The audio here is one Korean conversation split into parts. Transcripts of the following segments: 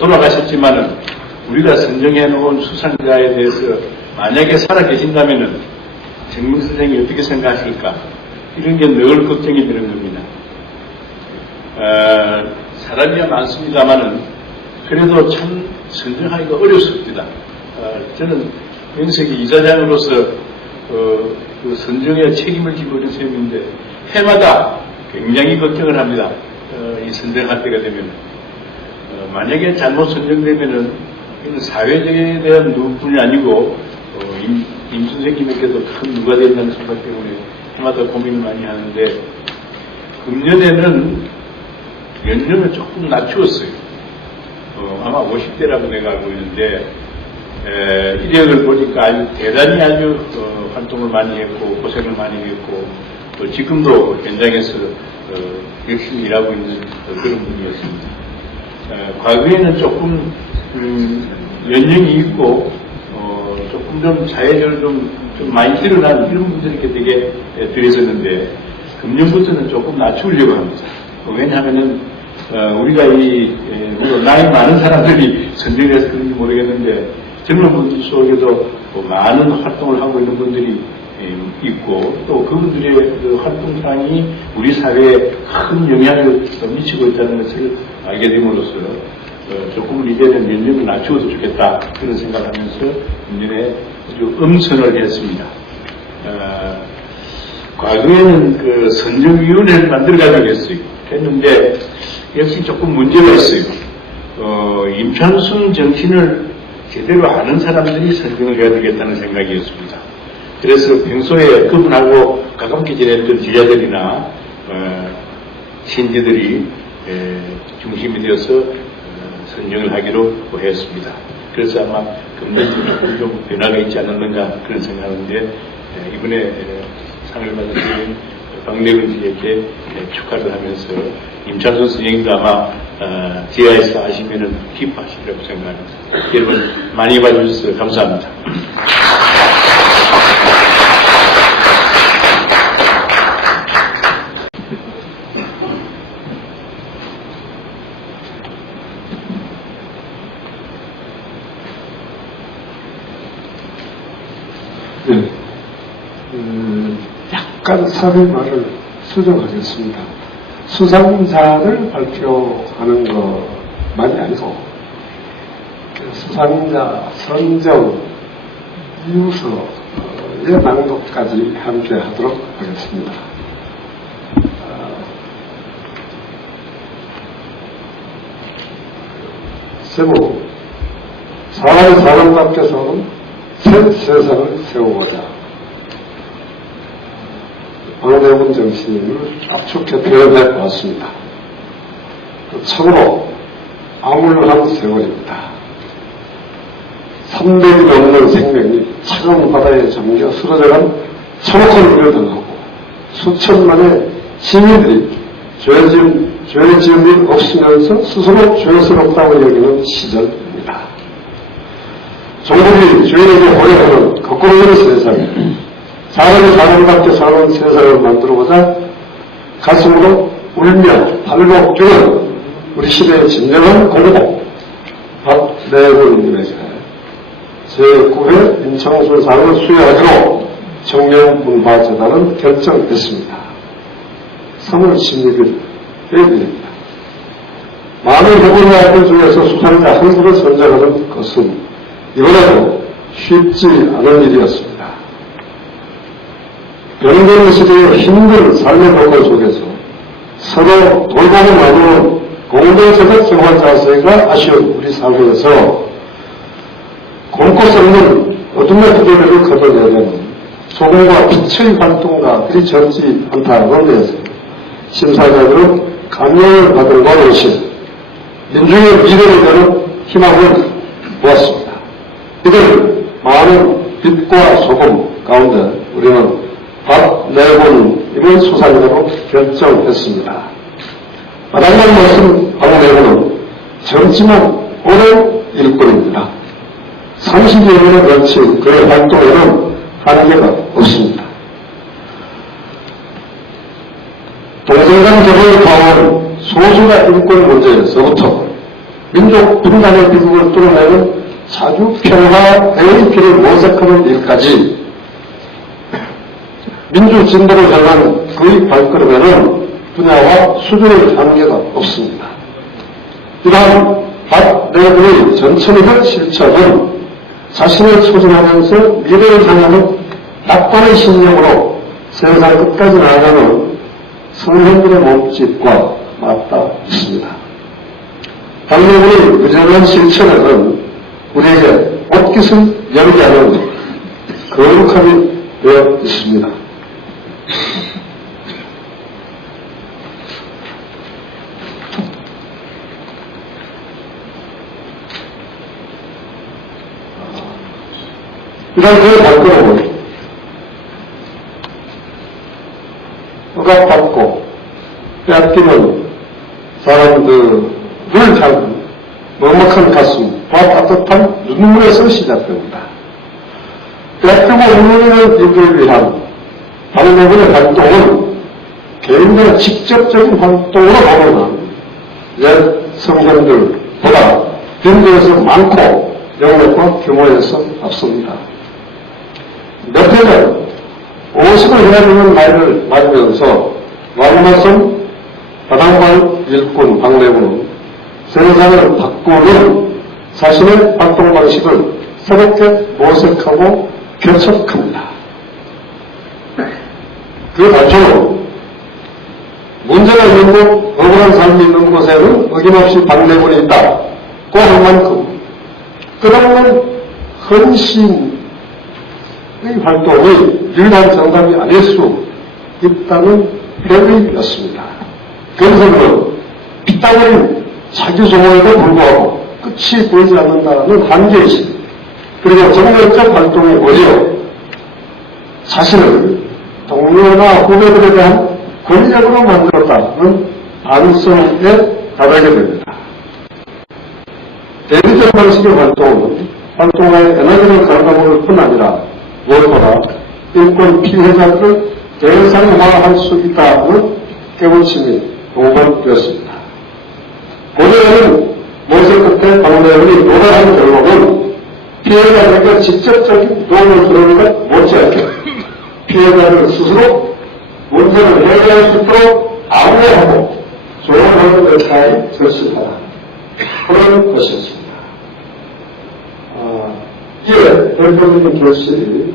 돌아가셨지만은 우리가 선정해 놓은 수상자에 대해서 만약에 살아계신다면은 정명 선생이 어떻게 생각하실까? 이런 게 늘 걱정이 되는 겁니다. 사람이야 많습니다만은 그래도 참 선정하기가 어렵습니다. 저는 명색이 이사장으로서 그 선정에 책임을 지고 있는 셈인데 해마다 굉장히 걱정을 합니다. 이 선정할 때가 되면 만약에 잘못 선정되면은 이건 사회적에 대한 누구뿐이 아니고 임 선생님에게도 큰 누가 된다는 생각 때문에 해마다 고민을 많이 하는데 금년에는 연령을 조금 낮추었어요. 아마 50대라고 내가 알고 있는데 이력을 보니까 아주 대단히 아주 활동을 많이 했고 고생을 많이 했고 또 지금도 현장에서 열심히 일하고 있는 그런 분이었습니다. 과거에는 조금 연령이 있고 조금 좀 사회적으로 좀 많이 드러난 이런 분들이 되게 들어있었는데 금년부터는 조금 낮추려고 합니다. 왜냐하면은 우리가 물론 나이 많은 사람들이 선정해서 그런지 모르겠는데 젊은 분들 속에도 많은 활동을 하고 있는 분들이 있고 또 그분들의 그 활동상이 우리 사회에 큰 영향을 미치고 있다는 것을 알게 됨으로써 조금은 이제는 연령을 낮추어도 좋겠다 그런 생각하면서 금년에 아주 엄선을 했습니다. 과거에는 그 선정위원회를 만들어가지고 했는데 역시 조금 문제가 있어요. 임창순 정신을 제대로 아는 사람들이 선정을 해야 되겠다는 생각이었습니다. 그래서 평소에 그분하고 가깝게 지냈던 지자들이나 신지들이 중심이 되어서 선정을 하기로 했습니다. 그래서 아마 금년도 좀 변화가 있지 않았는가 그런 생각하는데 이번에 상을 받으신 박내근 씨에게 축하를 하면서 임창순 선생님도 아마 지하에서 아시면은 기뻐하시리라고 생각합니다. 여러분 많이 봐주셔서 감사합니다. 네. 약간 사회말을 수정하겠습니다. 수상자를 발표하는 것만이 아니고 수상자 선정 이유서의 낭독까지 함께 하도록 하겠습니다. 제목 사람답게서는 새 세상을 세우고자 박내근 정신을 압축해 표현해 보았습니다. 참으로 암울한 세월입니다. 300이 넘는 생명이 차가운 바다에 잠겨 쓰러져간 참혹한 일을 당하고 수천만의 시민들이 죄 지은 일 없으면서 스스로 죄스럽다고 여기는 시절입니다. 종국이 죄에게 고려하는 거꾸로 되는 세상에 사람이 사람답게 사는 세상을 만들어보자 가슴으로 울며 발복주는 우리 시대의 진정한 공복 박내근님에게 제9회 임창순상을 수여하기로 청명문화재단은 결정했습니다. 3월 16일 회의입니다. 많은 후보자들 중에서 수상자 한 분을 선정하는 것은 이번에도 쉽지 않은 일이었습니다. 변경 시대의 힘든 삶의 조건 속에서 서로 돌보고 나누는 공동체적 생활 자세가 아쉬운 우리 사회에서 곰고 썩는 어둠의 구조를 걷어내려는 소금과 빛의 활동가 그리 적지 않다는 데서 심사자들은 감명을 받은 것이 민중의 미래를 여는 희망을 보았습니다. 이들 많은 빛과 소금 가운데 우리는 박내근님을 수상자로 결정했습니다. 마지막 말씀 박내근은 젊지만 오랜 일꾼입니다. 30여 년에 걸친 그의 활동에는 한계가 없습니다. 동성간 결혼을 포함한 소수자 인권 문제에서부터 민족 분단의 비극을 뚫어내는 자주평화의 길을 모색하는 일까지 민주 진보를 향한 그의 발걸음에는 분야와 수준의 한계가 없습니다. 이러한 박 내부의 전천후의 실천은 자신을 소진하면서 미래를 향하는 낙관의 신념으로 세상 끝까지 나아가는 성현들의 몸짓과 맞닿아 있습니다. 박 내부의 부정한 실천에는 우리에게 옷깃을 열게 하는 거룩함이 되어 있습니다. 이런 그의 발걸음은 억압받고 빼앗기는 사람들을 향한 먹먹한 가슴과 따뜻한 눈물에서 시작됩니다. 빼앗기고 울리는 이들을 위한 박내분의 활동은 개인들의 직접적인 활동으로 보면 옛 성현들보다 빈도에서 많고 영역과 규모에서 앞섭니다. 몇 해 전 50을 해야 나이를 맞으면서 왕마성 바당발 일꾼 박내부는 세상을 바꾸는 자신의 활동 방식을 새롭게 모색하고 개척합니다. 그 단초는 문제가 있는 곳, 억울한 삶이 있는 곳에는 어김없이 박내분이 있다고 할 만큼 끝없는 헌신의 활동이 유일한 정답이 아닐 수 있다는 회의였습니다. 그래서 그는 피땀흘린 자기 소모에도 불구하고 끝이 보이지 않는다는 한계의식, 그리고 정열적 활동이 오히려 자신을 동료나 후배들에 대한 권력으로 만들었다는 반성에 다다게 됩니다. 대리적 방식의 활동은 활동의 에너지를 갉아먹을 뿐 아니라 무엇보다 인권 피해자들을 대상화할 수 있다는 깨우침이 동반되었습니다. 고대에는 모세 끝에 박내분이 도달한 결론은 피해자들에게 직접적인 도움을 주는 것 못지않게 피해자들 스스로 문제를 해결할 수 있도록 아우하고 조언하는 데까지 절실하다. 그런 것이었습니다. 이에 대표적인 결실이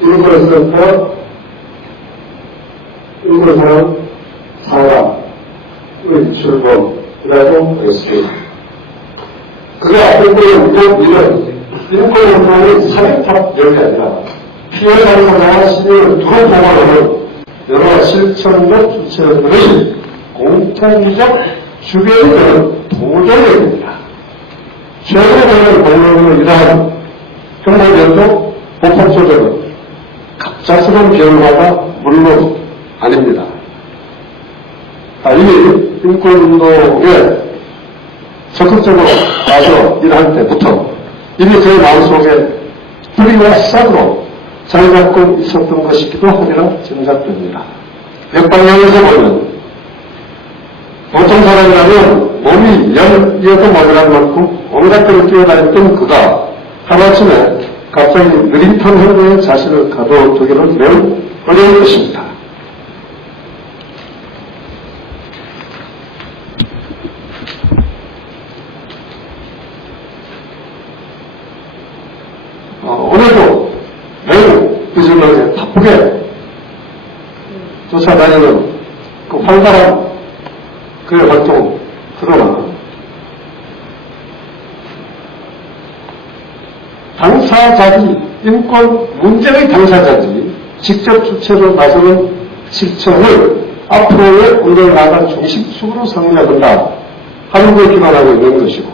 일본에서부터 일본 사람 사람의 출범이라고 했습니다. 그가 앞에 보는 이런 인권운동의 사회탑력이 아니라 피해자를 사랑하는 시민을 두루 보호하는 여러 실천적 주체들의 공통적 주변이 되는 동정력입니다. 최근에 보는 이러한 혁명연도 보폭소적은 갑작스러운 변화가 물론 아닙니다. 이미 인권운동에 적극적으로 나서 일할 때부터 이미 그의 마음속에 뿌리와 싹으로 자리 잡고 있었던 것이기도 하리라 짐작됩니다. 역방향에서 보면 보통 사람이라면 몸이 열이어도 모자란 만큼 온갖 데를 뛰어다녔던 그가 하루아침에 갑자기 느릿한 행동에 자신을 가둬두기는 매우 어려운 것입니다. 오늘도 매우 이질러게 바쁘게 쫓아다니는 그 활발한 그의 활동, 그러나 당사자지, 인권 문제의 당사자지 직접 주체로 나서는 실천을 앞으로의 운동에 나아갈 중심축으로 삼아야 한다 하는 걸 기반하고 있는 것이고,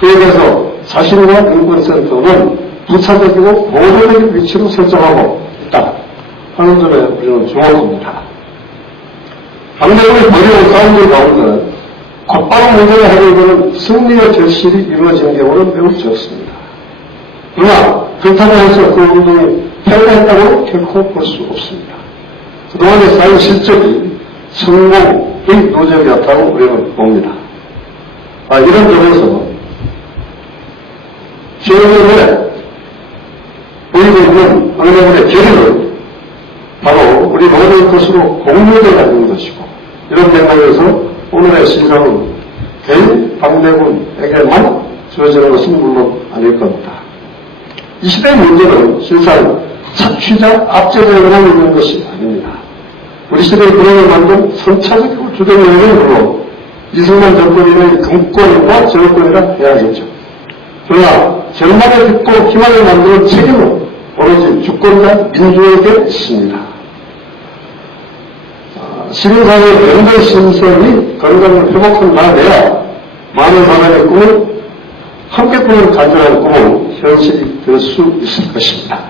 그에 대해서 자신과 인권센터는 부차적이고 모델적인 위치로 설정하고 있다 하는 점에 우리는 주목합니다. 박내분이 벌여온 싸움들 가운데 곧바로 문제를 해결되는 승리의 결실이 이루어지는 경우는 매우 적습니다. 그러나 그렇다고 해서 그 운동이 패배했다고 결코 볼 수 없습니다. 그동안에 쌓인 실적이 성공의 노력이었다고 우리는 봅니다. 이런 점에서 최근에 보이고 있는 박내군의 결의는 바로 우리 모든 것으로 공유되어 가는 것이고, 이런 맥락에서 오늘의 시상은 개인 박내군에게만 주어지는 것은 물론 아닐 겁니다. 이 시대의 문제는 실상 착취자, 압제자에만 있는 것이 아닙니다. 우리 시대의 불행을 만든 선차적이고 주된 영역은 물론 이승만 정권인의 금권과 정권이라 해야겠죠. 그러나 절망을 듣고 희망을 만드는 책임은 오로지 주권자 민주에게 있습니다. 시민사회의 연대 신선이 건강을 회복한 나아내야 많은 사람의 꿈을 함께 꾸는 간절한 꿈은 현실이 될 수 있을 것입니다.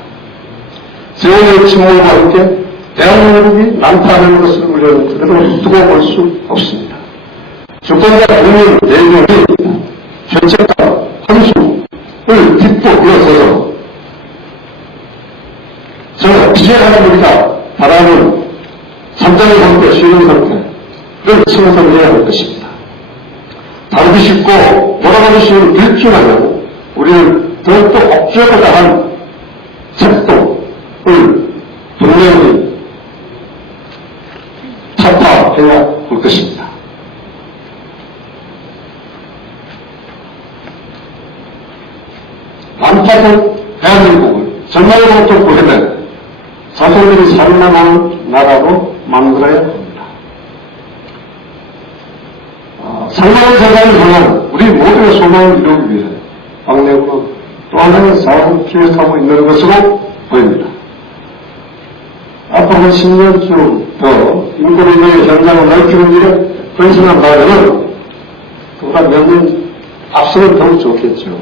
세월의 침몰과 함께 대한민국이 난파하는 것을 우리는 그대로 두고 볼 수 없습니다. 주권자 국민 대중이 죄책감, 한숨을 딛고 일어서서 저 피해가는 우리가 바라는 잠자는 상태, 쉬는 상태를 청산해야 할 것입니다. 다루기 쉽고 몰아가기 쉬운 빌중하면 우리는 더욱더 억제하고자 한 작동을 분명히 타파해야 할 것입니다. 난파된 대한민국을 전날로부터 구해낸 자손들이 살아남은 나라로 만들어야 합니다. 상당한 세상을 향한 우리 모두의 소망을 이루기 위해 박내군은 또 하나의 사업을 기획하고 있는 것으로 보입니다. 앞으로 10년쯤 더 인권위의 현장을 넓히는 일에 헌신한 바에는 그보다 몇 년 앞서면 더욱 좋겠죠.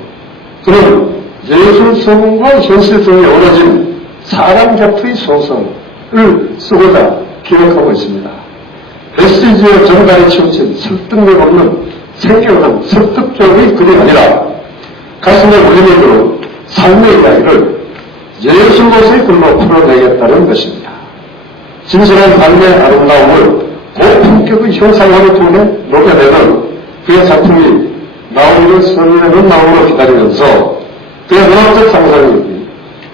그럼 예술성과 현실성이 어우러진 사람 곁의 소설을 쓰고자 기획하고 있습니다. 메시지의 전달에 치우친 설득력 없는 생경한 설득적의 글이 아니라 가슴에 울림을 삶의 이야기를 예술로서의 글로 풀어내겠다는 것입니다. 진실한 삶의 아름다움을 고품격의 형상화를 통해 녹여내는 그의 작품이 나오기를 설레는 마음으로 기다리면서 그의 문학적 상상력이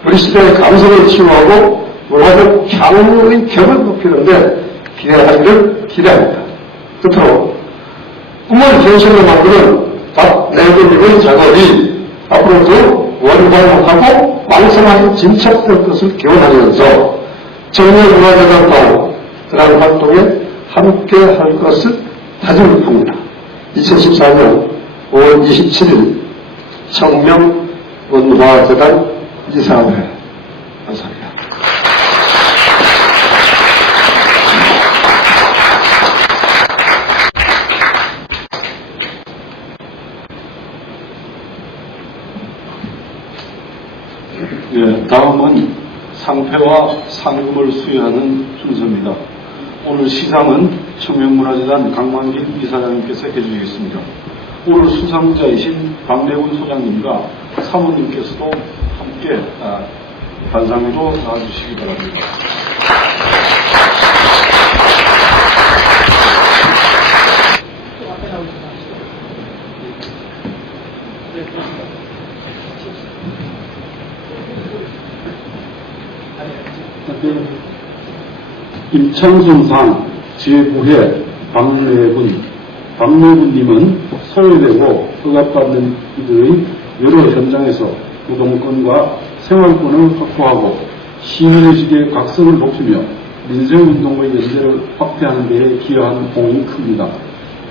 우리 시대의 감성을 치유하고 문화적 향유의 격을 높이는데 기대하기를 기대합니다. 끝으로 꿈을 현실로 만드는 박내군의 작업이 앞으로 더 원활하고 왕성하게 진척될 것을 기원하면서 청년문화재단과 그러한 활동에 함께 할 것을 다짐합니다. 2014년 5월 27일 청명문화재단 이사회. 감사합니다. 네, 다음은 상패와 상금을 수여하는 순서입니다. 오늘 시상은 청명문화재단 강만길 이사장님께서 해주시겠습니다. 오늘 수상자이신 박내군 소장님과 사모님께서도 함께 단상으로 나와주시기 바랍니다. 임창선상 제9회 박내군님은 소외되고 억압받는 이들의 여러 현장에서 노동권과 생활권을 확보하고 시민의식의 각성을 높이며 민생운동의 연대를 확대하는 데에 기여한 공이 큽니다.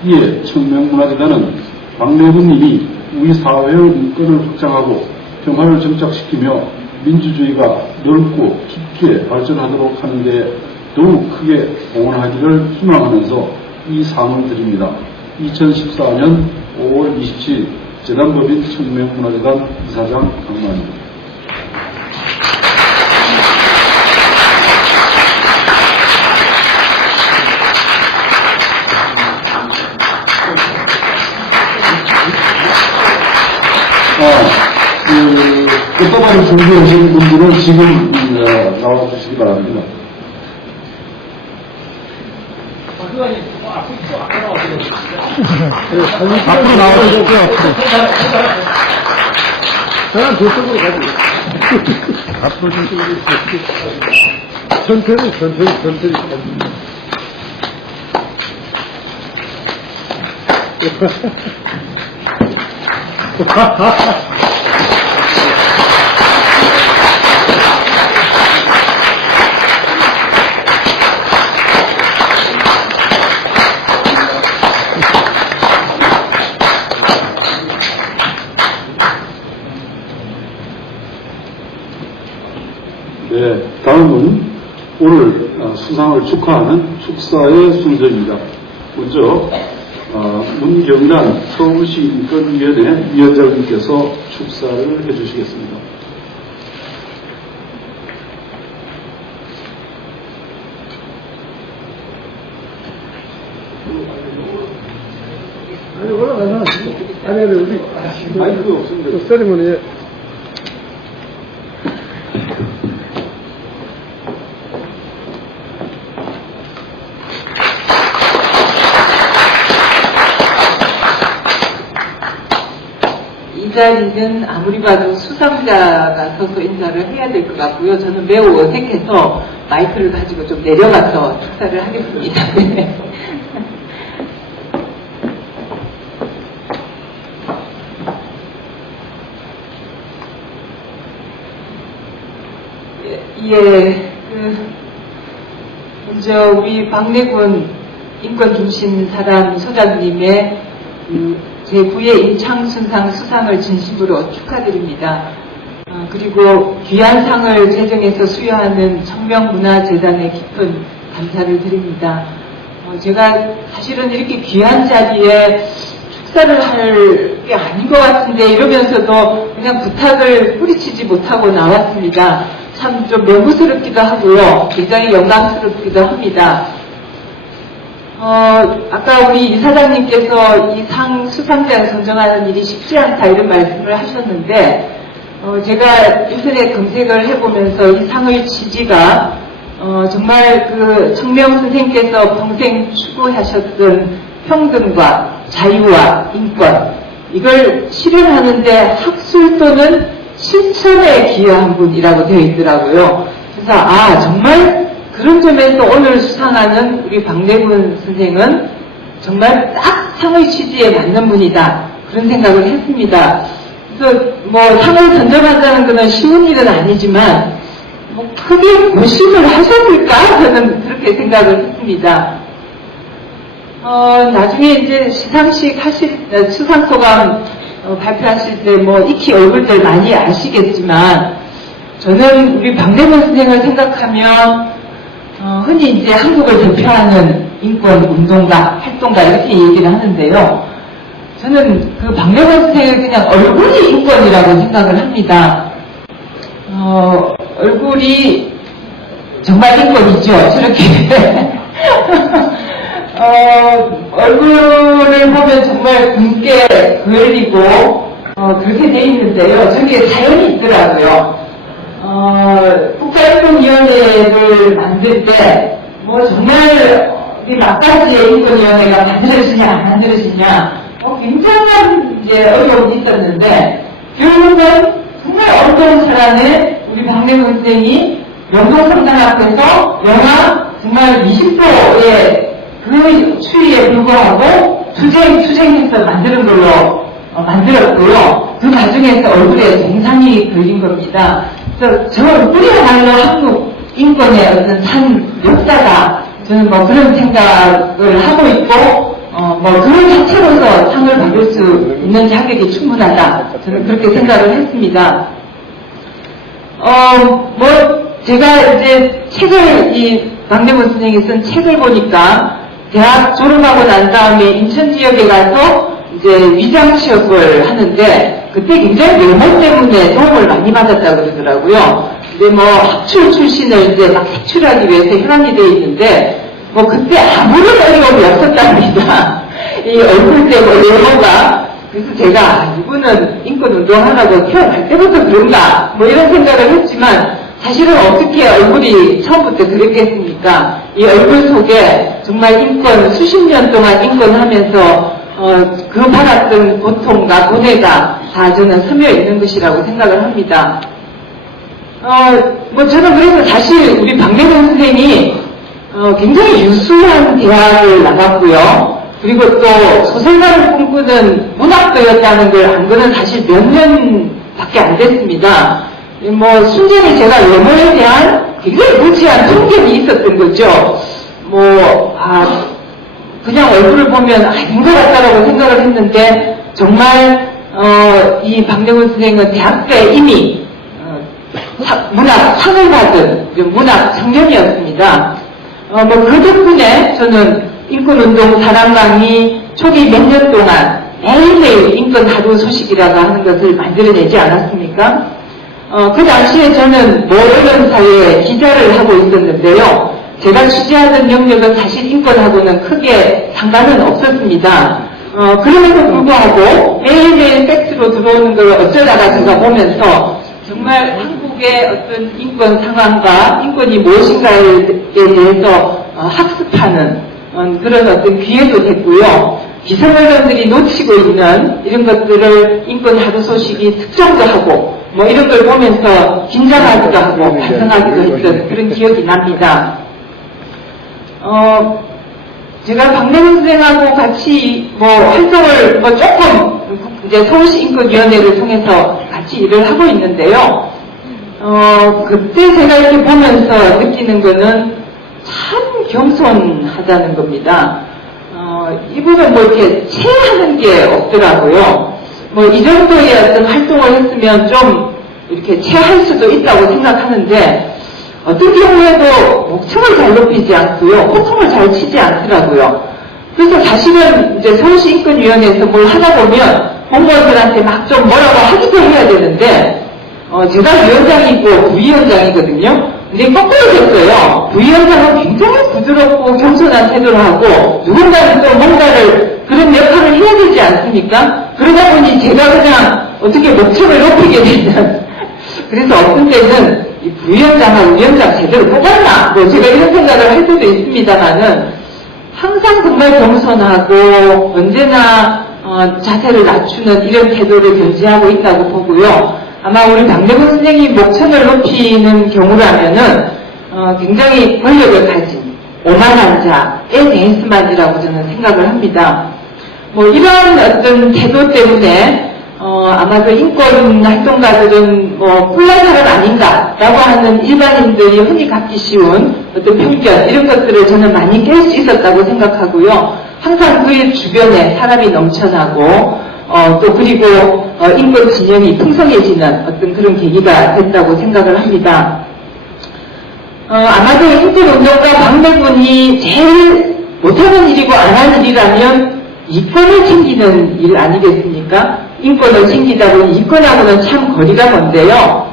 이에 청명문화재단은 박내군님이 우리 사회의 인권을 확장하고 평화를 정착시키며 민주주의가 넓고 깊게 발전하도록 하는 데 더욱 크게 공헌하기를 희망하면서 이 상을 드립니다. 2014년 5월 27일 재단법인 청명문화재단 이사장 강만입니다. 꽃다발을 준비하신 분들은 지금 나와주시기 바랍니다. 앞으로 나와주세요. 저는 저쪽으로 가죠. 앞으로 저쪽으로. 천천히. 네, 다음은 오늘 수상을 축하하는 축사의 순서입니다. 먼저 문경란 서울시 인권위원회 위원장님께서 축사를 해주시겠습니다. 아니, 올라가서. 아니, 우리. 마이크 없습니다. 세리머니에. 이 자리는 아무리 봐도 수상자가 서서 인사를 해야 될 것 같고요. 저는 매우 어색해서 마이크를 가지고 좀 내려가서 축사를 하겠습니다. 네. 예, 먼저 우리 박내군 인권중심사단 소장님의 제9회 인창순상 수상을 진심으로 축하드립니다. 그리고 귀한 상을 제정해서 수여하는 청명문화재단에 깊은 감사를 드립니다. 제가 사실은 이렇게 귀한 자리에 축사를 할 게 아닌 것 같은데 이러면서도 그냥 부탁을 뿌리치지 못하고 나왔습니다. 참 좀 명부스럽기도 하고요. 굉장히 영광스럽기도 합니다. 아까 우리 이사장님께서 이 상 수상자를 선정하는 일이 쉽지 않다 이런 말씀을 하셨는데, 제가 인터넷 검색을 해보면서 이 상의 취지가, 정말 그 청명 선생께서 평생 추구하셨던 평등과 자유와 인권, 이걸 실현하는데 학술 또는 실천에 기여한 분이라고 되어 있더라고요. 그래서, 정말 그런 점에서 오늘 수상하는 우리 박내군 선생은 정말 딱 상의 취지에 맞는 분이다. 그런 생각을 했습니다. 그래서 뭐 상을 선정한다는 것은 쉬운 일은 아니지만 뭐 크게 고심을 하셨을까? 저는 그렇게 생각을 했습니다. 나중에 이제 시상식 수상 소감 발표하실 때 뭐 익히 얼굴들 많이 아시겠지만 저는 우리 박내군 선생을 생각하면 흔히 이제 한국을 대표하는 인권 운동가, 활동가 이렇게 얘기를 하는데요. 저는 그 박내군 선생을 그냥 얼굴이 인권이라고 생각을 합니다. 얼굴이 정말 인권이죠. 저렇게. 얼굴을 보면 정말 굵게 그을리고 그렇게 돼 있는데요. 저기에 사연이 있더라고요. 국가인권위원회를 만들 때, 뭐 정말, 이 막바지에 인권위원회가 만들어지냐, 안 만들어지냐, 굉장한 이제 어려움이 있었는데, 결국은 정말 어려운 사람에 우리 박내군 선생이 영동성당 앞에서 영하 정말 20도의 그 추위에 불구하고 투쟁해서 만드는 걸로 만들었고요. 그 과정에서 얼굴에 정상이 걸린 겁니다. 그래서 저 얼굴이야말로 한국 인권의 어떤 산 역사다. 저는 뭐 그런 생각을 하고 있고, 뭐 그런 자체로서 상을 받을 수 있는 자격이 충분하다. 저는 그렇게 생각을 했습니다. 뭐 제가 이제 책을 이 박내군 선생이 쓴 책을 보니까 대학 졸업하고 난 다음에 인천 지역에 가서 이제 위장 취업을 하는데 그때 굉장히 외모 때문에 도움을 많이 받았다고 그러더라고요. 근데 뭐 학출 출신을 이제 막 색출하기 위해서 혈안이 되어 있는데 뭐 그때 아무런 어려움이 없었답니다. 이 얼굴 때문에 외모가. 그래서 제가 이분은 인권운동하라고 태어날 때부터 그런가 뭐 이런 생각을 했지만 사실은 어떻게 얼굴이 처음부터 그랬겠습니까? 않습니까? 이 얼굴 속에 정말 인권, 수십 년 동안 인권하면서 그 받았던 고통과 고뇌가 다 저는 스며 있는 것이라고 생각을 합니다. 저는 그래서 사실 우리 박내근 선생이 굉장히 유수한 대학을 나갔고요. 그리고 또 소설가를 꿈꾸는 문학도였다는 걸 안 거는 사실 몇 년밖에 안 됐습니다. 순전히 제가 외모에 대한 굉장히 무지한 편견이 있었던 거죠. 그냥 얼굴을 보면 아닌 것 같다라고 생각을 했는데 정말 이 박내근 선생은 대학 때 이미 문학상을 받은 문학 청년이었습니다. 그 덕분에 저는 인권운동 사랑방이 초기 몇 년 동안 매일매일 인권 하루 소식이라고 하는 것을 만들어내지 않았습니까? 그 당시에 저는 모 언론사에 기자를 하고 있었는데요. 제가 취재하던 영역은 사실 인권하고는 크게 상관은 없었습니다. 그럼에도 불구하고 매일매일 팩스로 들어오는 걸 어쩌다가 제가 보면서 정말 한국의 어떤 인권 상황과 인권이 무엇인가에 대해서 학습하는 그런 어떤 기회도 됐고요. 기성 언론들이 놓치고 있는 이런 것들을 인권 하루 소식이 특정도 하고 이런 걸 보면서 긴장하기도 하고 반성하기도 했던 그런 기억이 납니다. 제가 박내근 선생하고 같이 활동을 조금 이제 서울시 인권위원회를 통해서 같이 일을 하고 있는데요. 그때 제가 이렇게 보면서 느끼는 거는 참 겸손하다는 겁니다. 이분은 이렇게 체하는 게 없더라고요. 이 정도의 어떤 활동을 했으면 좀 이렇게 체할 수도 있다고 생각하는데 어떤 경우에도 목청을 잘 높이지 않고요. 호통을 잘 치지 않더라고요. 그래서 사실은 이제 서울시 인권위원회에서 뭘 하다 보면 공무원들한테 막 좀 뭐라고 하기도 해야 되는데 제가 위원장이고 부위원장이거든요. 근데 거꾸로 됐어요. 부위원장은 굉장히 부드럽고 겸손한 태도를 하고 누군가는 또 뭔가를 그런 역할을 해야 되지 않습니까? 그러다 보니 제가 그냥 어떻게 목청을 높이게 되는 그래서 어떤 때는 이 부위원장하고 위원장 제대로 뽑았나? 제가 이런 생각을 할 수도 있습니다만은 항상 정말 겸손하고 언제나 자세를 낮추는 이런 태도를 견지하고 있다고 보고요. 아마 우리 박내근 선생님 목청을 높이는 경우라면은 굉장히 권력을 가진 오만한 자에 대해서만이라고 저는 생각을 합니다. 이런 어떤 태도 때문에 아마 그 인권 활동가들은 꿀날 사람 아닌가라고 하는 일반인들이 흔히 갖기 쉬운 어떤 편견 이런 것들을 저는 많이 깰 수 있었다고 생각하고요. 항상 그의 주변에 사람이 넘쳐나고 또 그리고 인권 진영이 풍성해지는 어떤 그런 계기가 됐다고 생각을 합니다. 아마도 인권운동가 박내근이 제일 못하는 일이고 안 하는 일이라면 이권을 챙기는 일 아니겠습니까? 인권을 챙기다 보니 이권하고는 참 거리가 먼데요.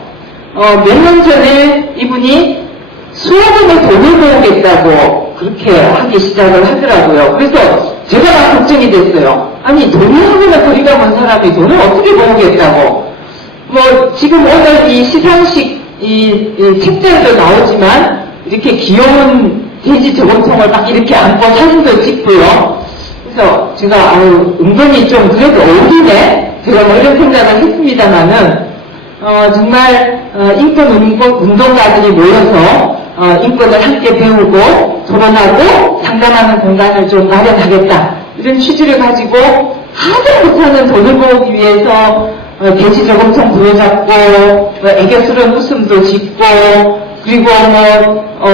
몇 년 전에 이분이 수학원에 돈을 모으겠다고 그렇게 하기 시작을 하더라고요. 그래서 제가 막 걱정이 됐어요. 아니 돈하고는 거리가 먼 사람이 돈을 어떻게 모으겠다고. 지금 오늘 이 시상식 이 책자에도 나오지만 이렇게 귀여운 돼지 저금통을 막 이렇게 안고 사진도 찍고요. 그래서 제가 은근히 좀 그래도 어울리네? 제가 이런 생각을 했습니다만은 정말 인권 운동가들이 모여서 인권을 함께 배우고 토론하고 상담하는 공간을 좀 마련하겠다 이런 취지를 가지고 가장 못하는 돈을 모으기 위해서 돼지 저금통 부여잡고 애교스러운 웃음도 짓고 그리고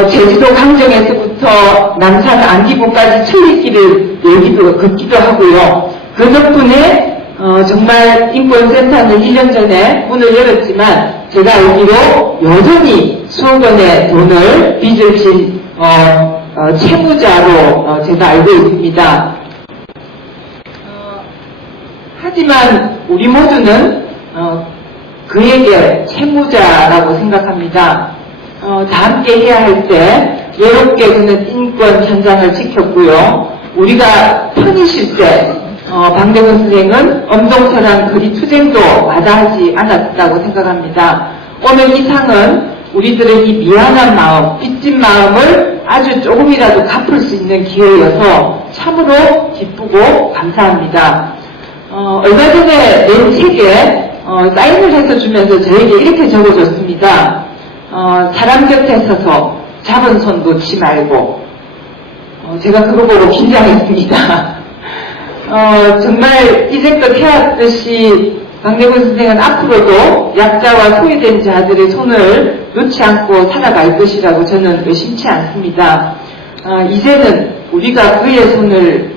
제주도 강정에서부터 남산 안기부까지 천리길을 걷기도 하고요. 그 덕분에 정말 인권센터는 1년 전에 문을 열었지만 제가 알기로 여전히 수억 원의 돈을 빚을 진 채무자로 제가 알고 있습니다. 하지만 우리 모두는 그에게 채무자라고 생각합니다. 다 함께 해야 할 때 외롭게 그는 인권 현장을 지켰고요. 우리가 편히 쉴 때 박내근 선생은 엄동설한 거리 투쟁도 마다하지 않았다고 생각합니다. 오늘 이 상은 우리들의 이 미안한 마음, 빚진 마음을 아주 조금이라도 갚을 수 있는 기회여서 참으로 기쁘고 감사합니다. 얼마 전에 낸 책에 사인을 해서 주면서 저에게 이렇게 적어줬습니다. 사람 곁에 서서 잡은 손 놓지 말고. 제가 그거 보고 긴장했습니다. 정말 이제껏 해왔듯이 박내분 선생은 앞으로도 약자와 소외된 자들의 손을 놓지 않고 살아갈 것이라고 저는 의심치 않습니다. 이제는 우리가 그의 손을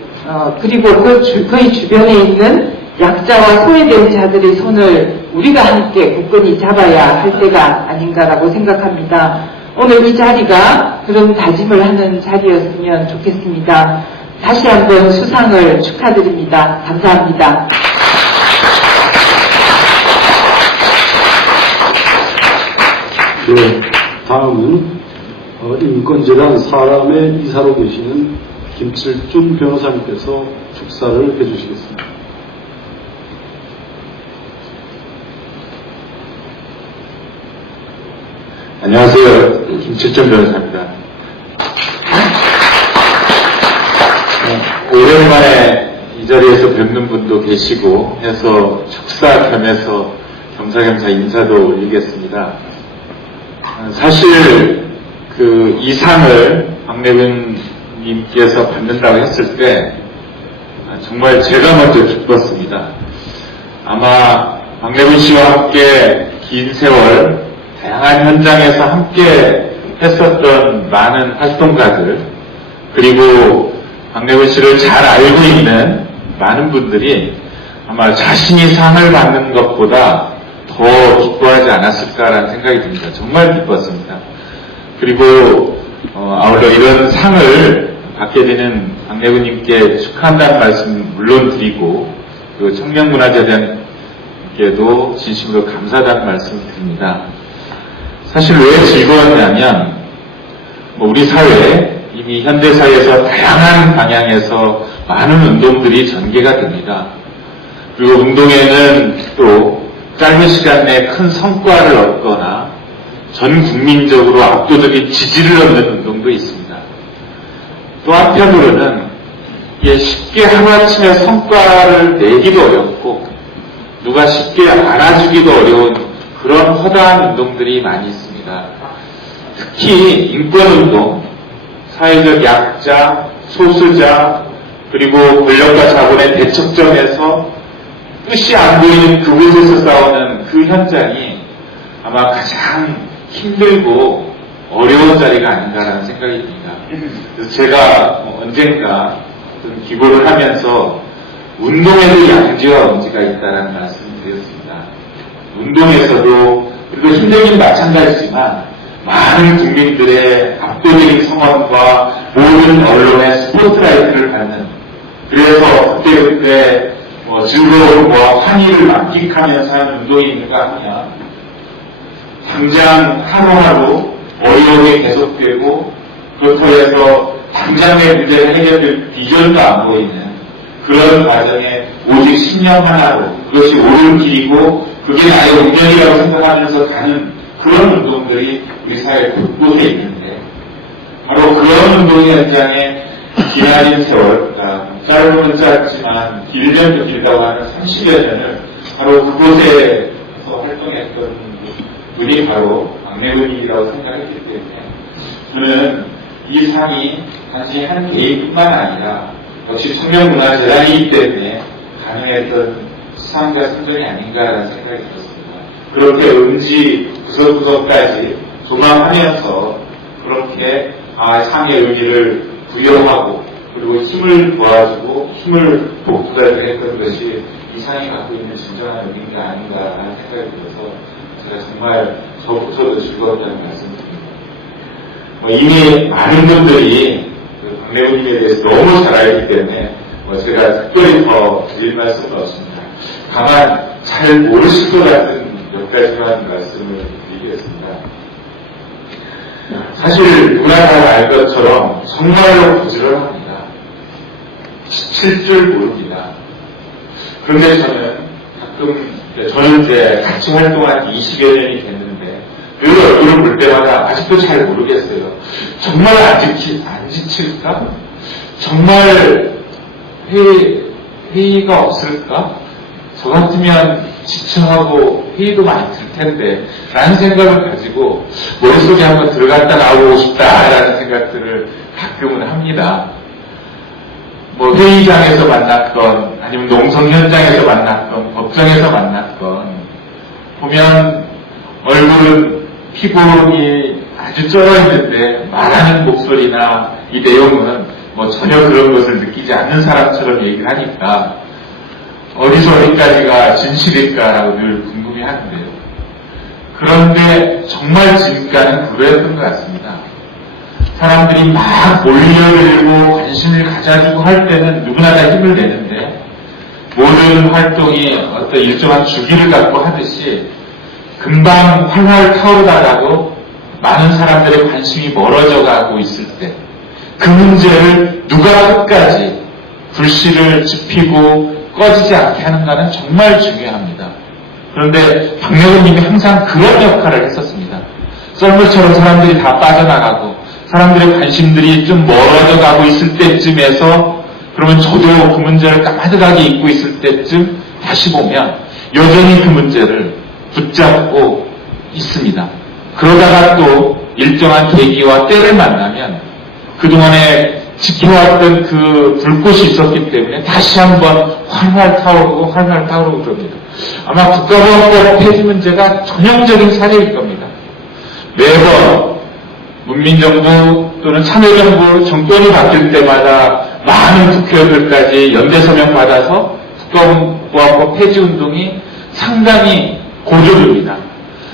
그리고 그의 주변에 있는 약자와 소외된 자들의 손을 우리가 함께 굳건히 잡아야 할 때가 아닌가라고 생각합니다. 오늘 이 자리가 그런 다짐을 하는 자리였으면 좋겠습니다. 다시 한번 수상을 축하드립니다. 감사합니다. 네, 다음은 인권재단 사람의 이사로 계시는 김칠준 변호사님께서 축사를 해주시겠습니다. 안녕하세요. 김칠준 변호사입니다. 오랜만에 이 자리에서 뵙는 분도 계시고 해서 축사 겸해서 겸사겸사 인사도 올리겠습니다. 사실 이 상을 박내분 님께서 받는다고 했을 때 정말 제가 먼저 기뻤습니다. 아마 박내분 씨와 함께 긴 세월 다양한 현장에서 함께 했었던 많은 활동가들, 그리고 박내분 씨를 잘 알고 있는 많은 분들이 아마 자신이 상을 받는 것보다 더 기뻐하지 않았을까라는 생각이 듭니다. 정말 기뻤습니다. 그리고 아울러 이런 상을 받게 되는 박내분님께 축하한다는 말씀 물론 드리고, 그 청년문화재단께도 진심으로 감사하다는 말씀 드립니다. 사실 왜 즐거웠냐면 우리 사회, 이미 현대사회에서 다양한 방향에서 많은 운동들이 전개가 됩니다. 그리고 운동에는 또 짧은 시간 내에 큰 성과를 얻거나 전 국민적으로 압도적인 지지를 얻는 운동도 있습니다. 또 한편으로는 이게 쉽게 하루아침에 성과를 내기도 어렵고 누가 쉽게 안아주기도 어려운 그런 허다한 운동들이 많이 있습니다. 특히 인권운동, 사회적 약자, 소수자, 그리고 권력과 자본의 대척점에서 끝이 안 보이는 그곳에서 싸우는 그 현장이 아마 가장 힘들고 어려운 자리가 아닌가라는 생각이 듭니다. 그래서 제가 언젠가 기고를 하면서 운동에도 양지와 엄지가 있다는 말씀을 드렸습니다. 운동에서도 그리고 힘들긴 마찬가지지만 많은 국민들의 압도적인 성원과 모든 언론의 스포트라이트를 받는, 그래서 그때그때 즐거움과 환희를 만끽하면서 하는 운동이 있는가 하면 당장 하루하루 어려움이 계속되고 그렇다고 해서 당장의 문제를 해결될 비전도 안 보이는 그런 과정에 오직 신념 하나로 그것이 옳은 길이고 그게 나의 운명이라고 생각하면서 가는 그런 운동들이 우리 사회 곳곳에 있는데, 바로 그런 운동의 현장에 기나긴 세월, 짧으면 짧지만 길면 길다고 하는 30여 년을 바로 그곳에서 활동했던 분이 바로 박내분이라고 생각했기 때문에 저는 이 상이 단지 한 개인뿐만 아니라 역시 청년문화재단이기 때문에 가능했던 수상과 선정이 아닌가라는 생각이 들었습니다. 그렇게 음지 구석구석까지 조망하면서 그렇게 상의 의미를 부여하고 그리고 힘을 도와주고 힘을 복구하게 했던 것이 이 상이 갖고 있는 진정한 의미가 아닌가라는 생각이 들어서 제가 정말 저부터도 즐거웠다는 말씀드립니다. 이미 많은 분들이 박내분님에 대해서 너무 잘 알기 때문에 제가 특별히 더 드릴 말씀은 없습니다. 다만 잘 모르실 것 같은 몇 가지만 말씀을 드리겠습니다. 사실 누구나 다 알 것처럼 정말로 부지런합니다. 지칠 줄 모릅니다. 그런데 저는 이제 같이 활동한 지 20여 년이 됐는데 늘 얼굴을 볼 때마다 아직도 잘 모르겠어요. 정말 안 지칠까? 정말 회의가 없을까? 저 같으면 지쳐하고 회의도 많이 들 텐데 라는 생각을 가지고 머릿속에 한번 들어갔다 나오고 싶다라는 생각들을 가끔은 합니다. 뭐 회의장에서 만났건 아니면 농성 현장에서 만났건 법정에서 만났건 보면 얼굴은 피부이 아주 쩔어 있는데 말하는 목소리나 이 내용은 뭐 전혀 그런 것을 느끼지 않는 사람처럼 얘기를 하니까 어디서 어디까지가 진실일까라고 늘 궁금해하는데요. 그런데 정말 진가는 그거였던 것 같습니다. 사람들이 막 몰려들고 관심을 가져주고 할 때는 누구나 다 힘을 내는데 모든 활동이 어떤 일정한 주기를 갖고 하듯이 금방 활활 타오르다가도 많은 사람들의 관심이 멀어져 가고 있을 때 그 문제를 누가 끝까지 불씨를 지피고 꺼지지 않게 하는가는 정말 중요합니다. 그런데 박명훈님이 항상 그런 역할을 했었습니다. 썰물처럼 사람들이 다 빠져나가고 사람들의 관심들이 좀 멀어져 가고 있을 때쯤에서 그러면 저도 그 문제를 까마득하게 잊고 있을 때쯤 다시 보면 여전히 그 문제를 붙잡고 있습니다. 그러다가 또 일정한 계기와 때를 만나면 그동안에 지켜왔던 그 불꽃이 있었기 때문에 다시 한번 활활 타오르고 그럽니다. 아마 국가보안법 폐지 문제가 전형적인 사례일 겁니다. 매번 문민정부 또는 참여정부 정권이 바뀔 때마다 많은 국회의원들까지 연대서명 받아서 국가보안법 폐지 운동이 상당히 고조됩니다.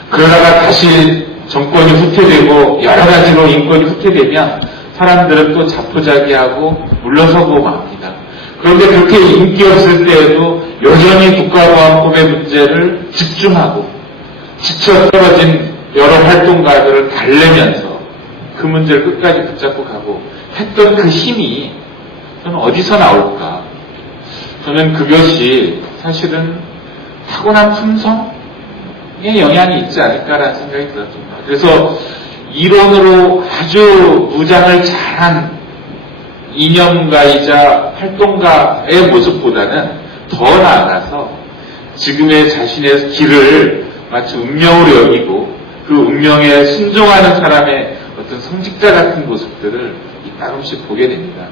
그러다가 다시 정권이 후퇴되고 여러 가지로 인권이 후퇴되면 사람들은 또 자포자기하고 물러서고 맙니다. 그런데 그렇게 인기 없을 때에도 여전히 국가보안법의 문제를 집중하고 지쳐 떨어진 여러 활동가들을 달래면서 그 문제를 끝까지 붙잡고 가고 했던 그 힘이 저는 어디서 나올까? 저는 그것이 사실은 타고난 품성의 영향이 있지 않을까라는 생각이 들었습니다. 그래서 이론으로 아주 무장을 잘한 이념가이자 활동가의 모습보다는 더 나아가서 지금의 자신의 길을 마치 운명으로 여기고 그 운명에 순종하는 사람의 어떤 성직자 같은 모습들을 가끔씩 보게 됩니다.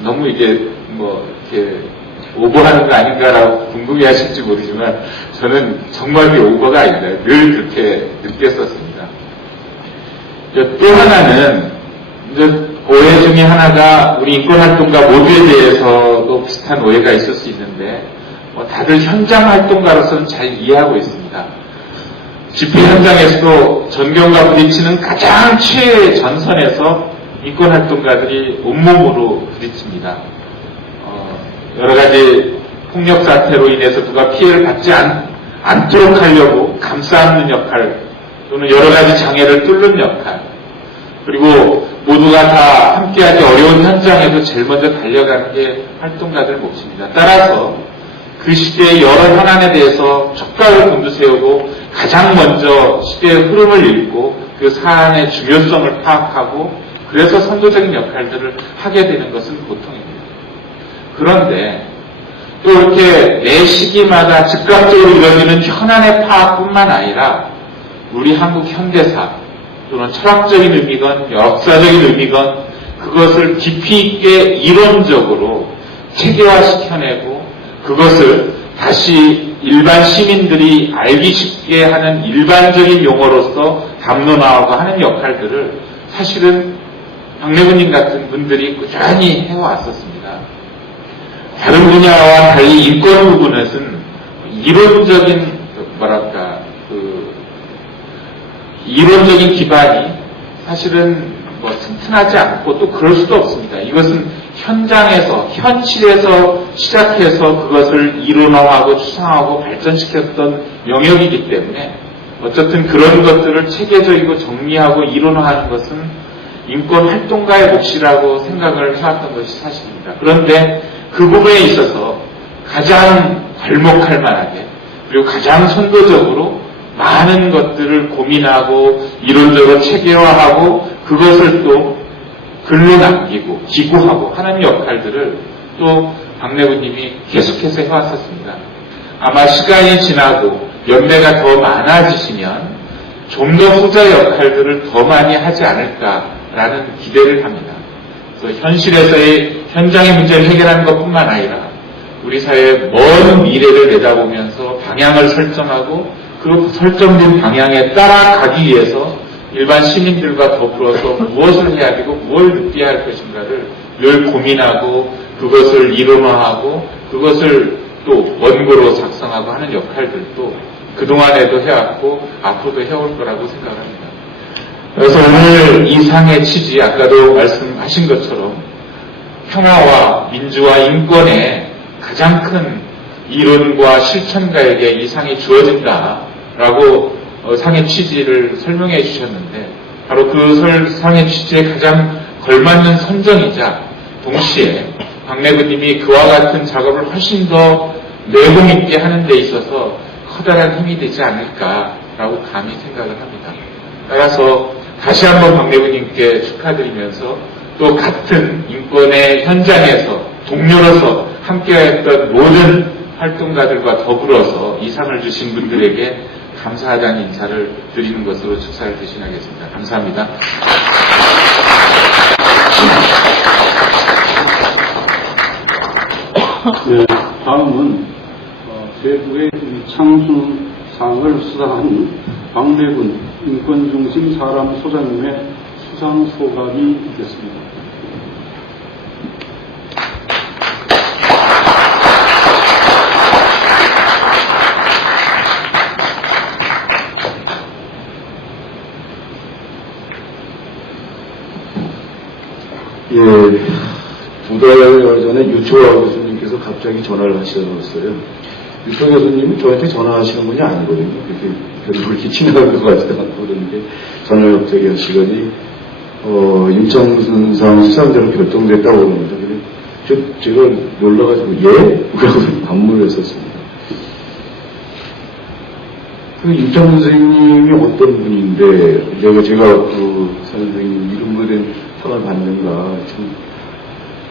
너무 이게 뭐 이렇게 오버하는 거 아닌가라고 궁금해 하실지 모르지만 저는 정말 그게 오버가 아니다. 늘 그렇게 느꼈었습니다. 또 하나는 이제 오해 중에 하나가 우리 인권활동가 모두에 대해서도 비슷한 오해가 있을 수 있는데 다들 현장 활동가로서는 잘 이해하고 있습니다. 집회 현장에서도 전경과 부딪히는 가장 최전선에서 인권활동가들이 온몸으로 부딪힙니다. 여러 가지 폭력 사태로 인해서 누가 피해를 받지 않도록 하려고 감싸는 역할 또는 여러 가지 장애를 뚫는 역할 그리고 모두가 다 함께하기 어려운 현장에서 제일 먼저 달려가는 게 활동가들 몫입니다. 따라서 그 시대의 여러 현안에 대해서 촉각을 곤두세우고 가장 먼저 시대의 흐름을 읽고 그 사안의 중요성을 파악하고 그래서 선도적인 역할들을 하게 되는 것은 보통입니다. 그런데 또 이렇게 매 시기마다 즉각적으로 이루어지는 현안의 파악뿐만 아니라 우리 한국 현대사 또는 철학적인 의미건 역사적인 의미건 그것을 깊이 있게 이론적으로 체계화시켜내고 그것을 다시 일반 시민들이 알기 쉽게 하는 일반적인 용어로서 담론화하고 하는 역할들을 사실은 박래군님 같은 분들이 꾸준히 해왔었습니다. 다른 분야와 달리 인권 부분에서는 이론적인 이론적인 기반이 사실은 튼튼하지 않고 또 그럴 수도 없습니다. 이것은 현장에서 현실에서 시작해서 그것을 이론화하고 추상화하고 발전시켰던 영역이기 때문에 어쨌든 그런 것들을 체계적이고 정리하고 이론화하는 것은 인권 활동가의 몫이라고 생각을 해왔던 것이 사실입니다. 그런데 그 부분에 있어서 가장 괄목할 만하게 그리고 가장 선도적으로 많은 것들을 고민하고 이론적으로 체계화하고 그것을 또 글로 남기고 기고하고 하는 역할들을 또 박내부님이 계속해서 해왔었습니다. 아마 시간이 지나고 연배가 더 많아지시면 좀 더 후자 역할들을 더 많이 하지 않을까라는 기대를 합니다. 그래서 현실에서의 현장의 문제를 해결하는 것뿐만 아니라 우리 사회의 먼 미래를 내다보면서 방향을 설정하고 그 설정된 방향에 따라가기 위해서 일반 시민들과 더불어서 무엇을 해야 되고 뭘 느껴야 할 것인가를 늘 고민하고 그것을 이론화하고 그것을 또 원고로 작성하고 하는 역할들도 그동안에도 해왔고 앞으로도 해올 거라고 생각합니다. 그래서 오늘 이 상의 취지, 아까도 말씀하신 것처럼 평화와 민주화 인권의 가장 큰 이론과 실천가에게 이 상이 주어진다라고 상의 취지를 설명해 주셨는데 바로 그 상의 취지에 가장 걸맞는 선정이자 동시에 박내부님이 그와 같은 작업을 훨씬 더 내공 있게 하는 데 있어서 커다란 힘이 되지 않을까라고 감히 생각을 합니다. 따라서 다시 한번 박내부님께 축하드리면서 또 같은 인권의 현장에서 동료로서 함께했던 모든 활동가들과 더불어서 이 상을 주신 분들에게 감사하다는 인사를 드리는 것으로 축사를 대신하겠습니다. 감사합니다. 네, 다음은 대구의 창수상을 수상한 박내분 인권중심 사람 소장님의 수상 소감이 있겠습니다. 예, 2달 전에 유초아 교수님께서 갑자기 전화를 하셨어요. 유초아 교수님이 저한테 전화하시는 분이 아니거든요. 그렇게 친한 것 같지도 않고 그러는데 전화를 갑자기 하시더니 임창순상 수상자로 결정됐다고 그럽니다. 제가 놀라가지고 예? 그래서 반문을 했었습니다. 그 임창순 선생님이 어떤 분인데 제가 그 선생님 이름으로 된 상을 받는가.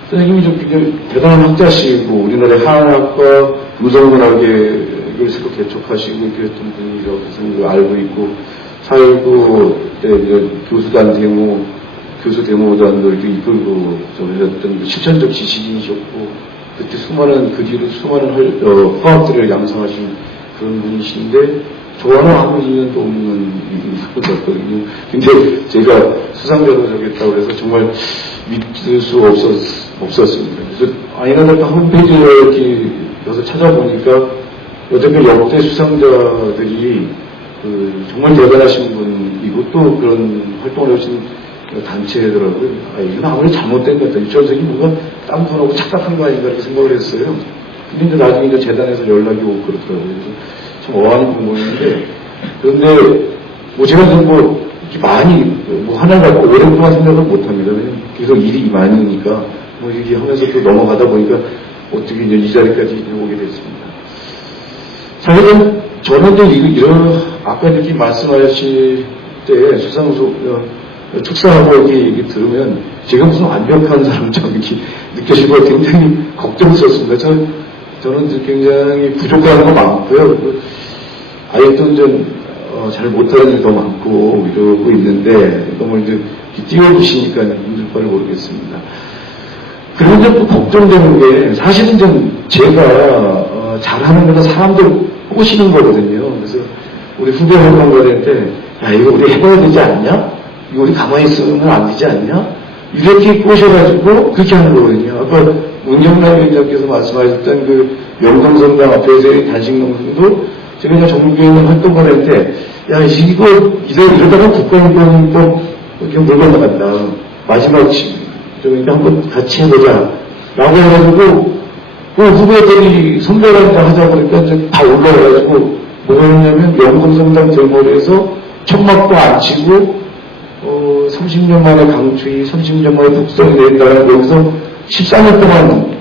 선생님이 좀 굉장히 대단한 학자시고 우리나라의 한학과 음성문학을 새로 개척하시고 그랬던 분이라고 저는 알고 있고 살고 때 교수단 데모 교수 데모단들도 이끌고 하셨던 실천적 지식인이셨고 그때 수많은 그 뒤로 수많은 화학들을 양성하신 그런 분이신데 저와는 아무 인연도 없는 분이었거든요. 근데 제가 수상자로 저겠다고 해서 정말 믿을 수 없었습니다. 그래서 아이나달까 홈페이지에 이렇게 가서 찾아보니까 어차피 역대 수상자들이 정말 대단하신 분이고 또 그런 활동을 하신 단체더라고요. 이건 아무리 잘못된 것 같다. 유치원 선생님이 뭔가 땀터나고 착각한 거 아닌가 이렇게 생각을 했어요. 근데 나중에 이제 재단에서 연락이 오고 그렇더라고요. 그래서 참 어안이 궁금했는데, 그런데 제가 뭐 이렇게 많이 하나 갖고 오랫동안 생각을 못 합니다. 왜냐면 계속 일이 많으니까 이렇게 하면서 또 넘어가다 보니까 어떻게 이제 이 자리까지 오게 됐습니다. 사실은 저는 이제 아까 이렇게 말씀하실 때 축사하고 이렇게 들으면 제가 무슨 완벽한 사람처럼 이렇게 느껴지고 굉장히 걱정스럽습니다. 저는 굉장히 부족한 거 많고요. 아직도 잘 못하는 일도 많고 이러고 있는데 너무 이제 띄워주시니까 힘들 바를 모르겠습니다. 그런데 또 걱정되는 게 사실은 제가 잘하는 거는 사람들 꼬시는 거거든요. 그래서 우리 후배 활동가들한테 야 이거 우리 해봐야 되지 않냐? 이거 우리 가만히 있으면 안 되지 않냐? 이렇게 꼬셔가지고 그렇게 하는 거거든요. 아까 문경남 위원장께서 말씀하셨던 그 명동성당 앞에서의 단식농성도 제가 그냥 전국에 있는 활동가한테 야 이거 이러다가 국가인권법 이렇게 물 건너간다. 마지막 그러니까 한번 같이 해보자. 라고 해가지고 그 후배들이 선별한테 하자 보니까 이제 다 올라와가지고 뭐가 했냐면 명동성당 대모리에서 천막도 안 치고 30년 만에 강추위, 30년 만에 북성이 내린다는 거기서 13년 동안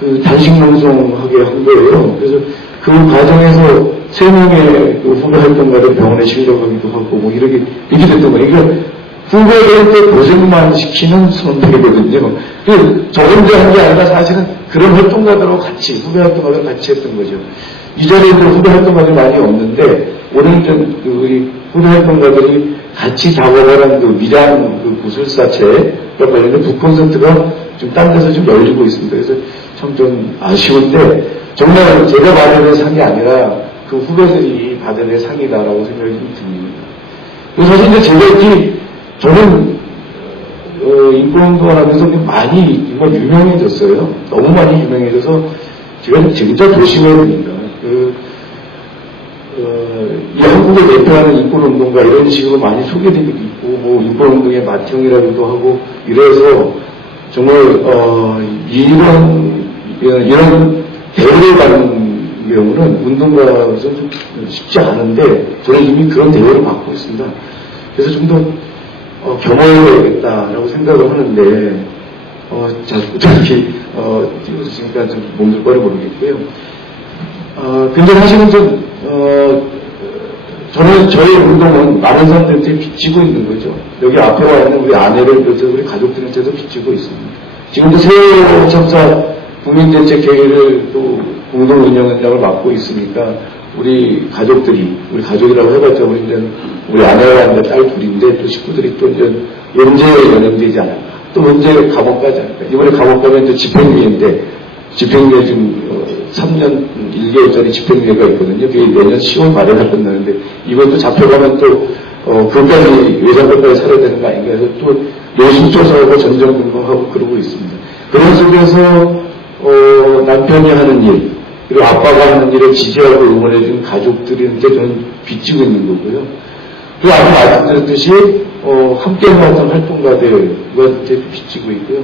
그 단식농성하게 한 거예요. 그래서 그 과정에서 3명의 그 후배 활동가들 병원에 실려가기도 하고 이렇게 됐던 거예요. 그러니까 후배들한테 고생만 시키는 선배거든요. 저 혼자 한 게 아니라 사실은 그런 활동가들하고 같이, 후배 활동가들 같이 했던 거죠. 이 자리에 후배 활동가들이 많이 없는데, 오늘 우리 후배 활동가들이 같이 작업하는 그 미장 그 구술사체에 관련된 북콘서트가 좀 딴 데서 좀 열리고 있습니다. 그래서 참 좀 아쉬운데, 정말 제가 받아낼 상이 아니라 그 후배들이 받아낼 상이다라고 생각이 좀 듭니다. 그래서 사실 이제 제가 이렇게 저는 인권운동을 하면서 많이 정말 유명해졌어요. 너무 많이 유명해져서 제가 진짜 조심해야 됩니다. 이 한국을 대표하는 인권운동가 이런 식으로 많이 소개되기도 있고, 뭐 인권운동의 맏형이라고도 하고 이래서 정말 이런 대우를 받는 경우는 운동가로서 좀 쉽지 않은데 저는 이미 그런 대우를 받고 있습니다. 그래서 좀 더 겸허해야겠다라고 생각을 하는데 자꾸 저렇게 지금까지 좀 몸둘 거를 모르겠고요. 근데 사실은 저는 저희 운동은 많은 사람들한테 빚지고 있는 거죠. 여기 앞에 와 있는 우리 아내를 비롯해서 우리 가족들한테도 빚지고 있습니다. 지금도 세월호 참사 국민대책회의를 또 공동 운영을 맡고 있으니까 우리 가족들이, 우리 가족이라고 해봤자 우리 아내와 있는 딸 둘인데 또 식구들이 또 이제 언제 연행되지 않을까. 또 언제 감옥 가지 않을까. 이번에 감옥 가면 이제 집행유예인데, 집행유예 지금 3년 1개월짜리 집행유예가 있거든요. 그게 내년 10월 말에 끝나는데, 이것도 잡혀가면 또, 그것까지 외상권까지 살아야 되는 거 아닌가 해서 또 노심초사하고 전전긍긍하고 그러고 있습니다. 그런 속에서, 남편이 하는 일, 그리고 아빠가 하는 일을 지지하고 응원해준 가족들한테 저는 빚지고 있는 거고요. 그리고 아까 말씀드렸듯이, 함께 해왔던 활동가들한테 빚지고 있고요.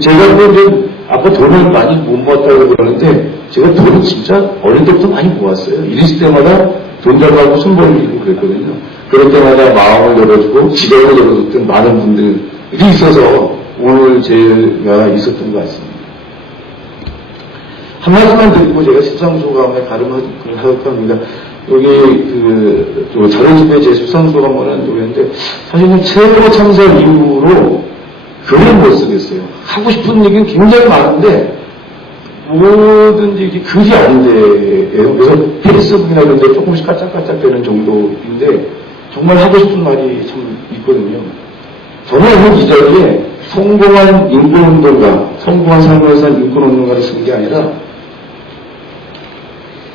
제가 뭐 아까 돈을 많이 못 모았다고 그러는데, 제가 돈을 진짜 어릴 때부터 많이 모았어요. 이랬을 때마다 돈 달라고 손벌을 들고 그랬거든요. 그럴 때마다 마음을 열어주고 지갑을 열어줬던 많은 분들이 있어서 오늘 제가 있었던 것 같습니다. 한 말씀만 드리고 제가 수상소감에 가름을 하고 합니다. 여기 작은 집에 제 수상소감을 노랬는데 사실은 세월호 참사 이후로 글을 못 쓰겠어요. 하고 싶은 얘기는 굉장히 많은데 뭐든지 이게 글이 안 돼요. 그래서 페이스북이나 이런 데 조금씩 까짝까짝 되는 정도인데 정말 하고 싶은 말이 참 있거든요. 저는 이 자리에 성공한 인권운동가, 성공한 삶을 산 인권운동가를 쓴 게 아니라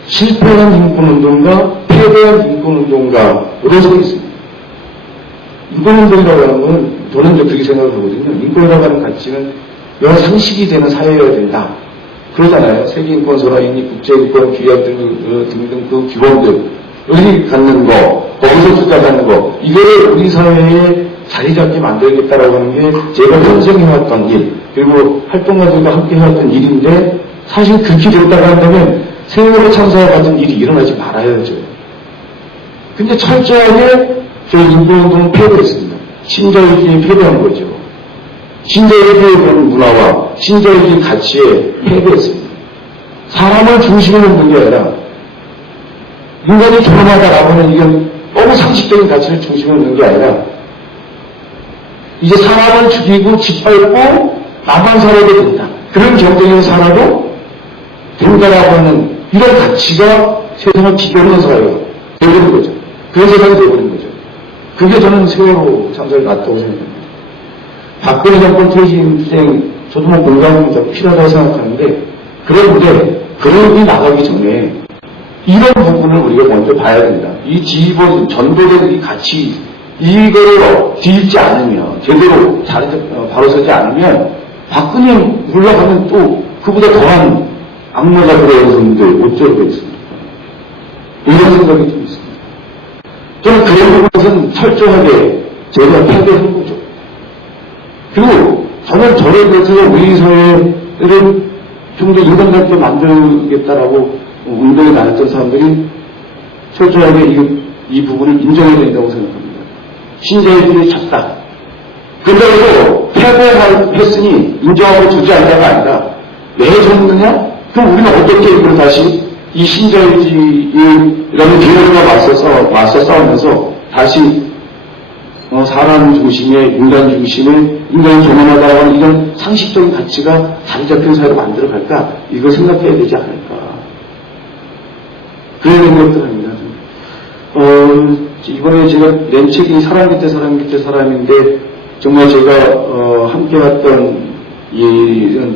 실패한 인권운동가, 패배한 인권운동가로 서 있습니다. 인권운동이라고 하는 건 저는 이제 그렇게 생각을 하거든요. 인권이라고 하는 가치는 여러 상식이 되는 사회여야 된다. 그러잖아요. 세계인권선언이니 국제인권 규약 등등 그 기본들, 여기 갖는 거, 거기서 투자하는 거, 이거를 우리 사회에 자리 잡게 만들겠다라고 하는 게 제가 평생 해왔던 일, 그리고 활동가들과 함께 해왔던 일인데, 사실 그렇게 됐다고 한다면 세월호 참사와 같은 일이 일어나지 말아야죠. 근데 철저하게 저희 인권운동은 패배했습니다. 신자유주의에 패배한 거죠. 신자유주의의 그런 문화와 신자유주의 가치에 패배했습니다. 사람을 중심으로 놓는 게 아니라 인간이 존엄하다라고 하는 이건 너무 상식적인 가치를 중심으로 놓는 게 아니라 이제 사람을 죽이고 짓밟고 나만 살아도 된다. 그런 경쟁에서 살아도 된다라고 하는 이런 가치가 세상을 뒤덮는 사회가 되버린 거죠. 그런 세상이 되버린 거죠. 그게 저는 세월호 참사를 낫다고 생각합니다. 박근혜 정권 퇴진투쟁 저도 뭐 공감이 필요하다고 생각하는데 그런데 그런 일이 나가기 전에 이런 부분을 우리가 먼저 봐야 됩니다. 이 지휘본 전도된 이 가치 이거를 뒤집지 않으면 제대로 바로 서지 않으면 박근혜 올라가면 또 그보다 더한 악마가 들어온 분들 어쩔 수 있습니까? 이런 생각이 좀 있습니다. 저는 그런 부분은 철저하게 제가 패배한 거죠. 그리고 저는 저를 위해서 우리 사회를 좀 더 인간답게 만들겠다라고 운동에 나왔던 사람들이 철저하게 이 부분을 인정해야 된다고 생각합니다. 신자유주의에 졌다. 그런다고 패배했으니 인정하고 주지 않냐가 아니라 왜 졌느냐? 그럼 우리는 어떻게 이걸 다시 이 신자유주의라는 계열과 맞서 싸우면서 다시 사람 중심의, 인간 중심의, 인간이 경험하다고 하는 이런 상식적인 가치가 자리 잡힌 사회를 만들어 갈까? 이걸 생각해야 되지 않을까. 그런 생각들 합니다. 이번에 제가 낸 책이 사람 밑에 사람 밑에 사람인데, 정말 제가, 함께 했던,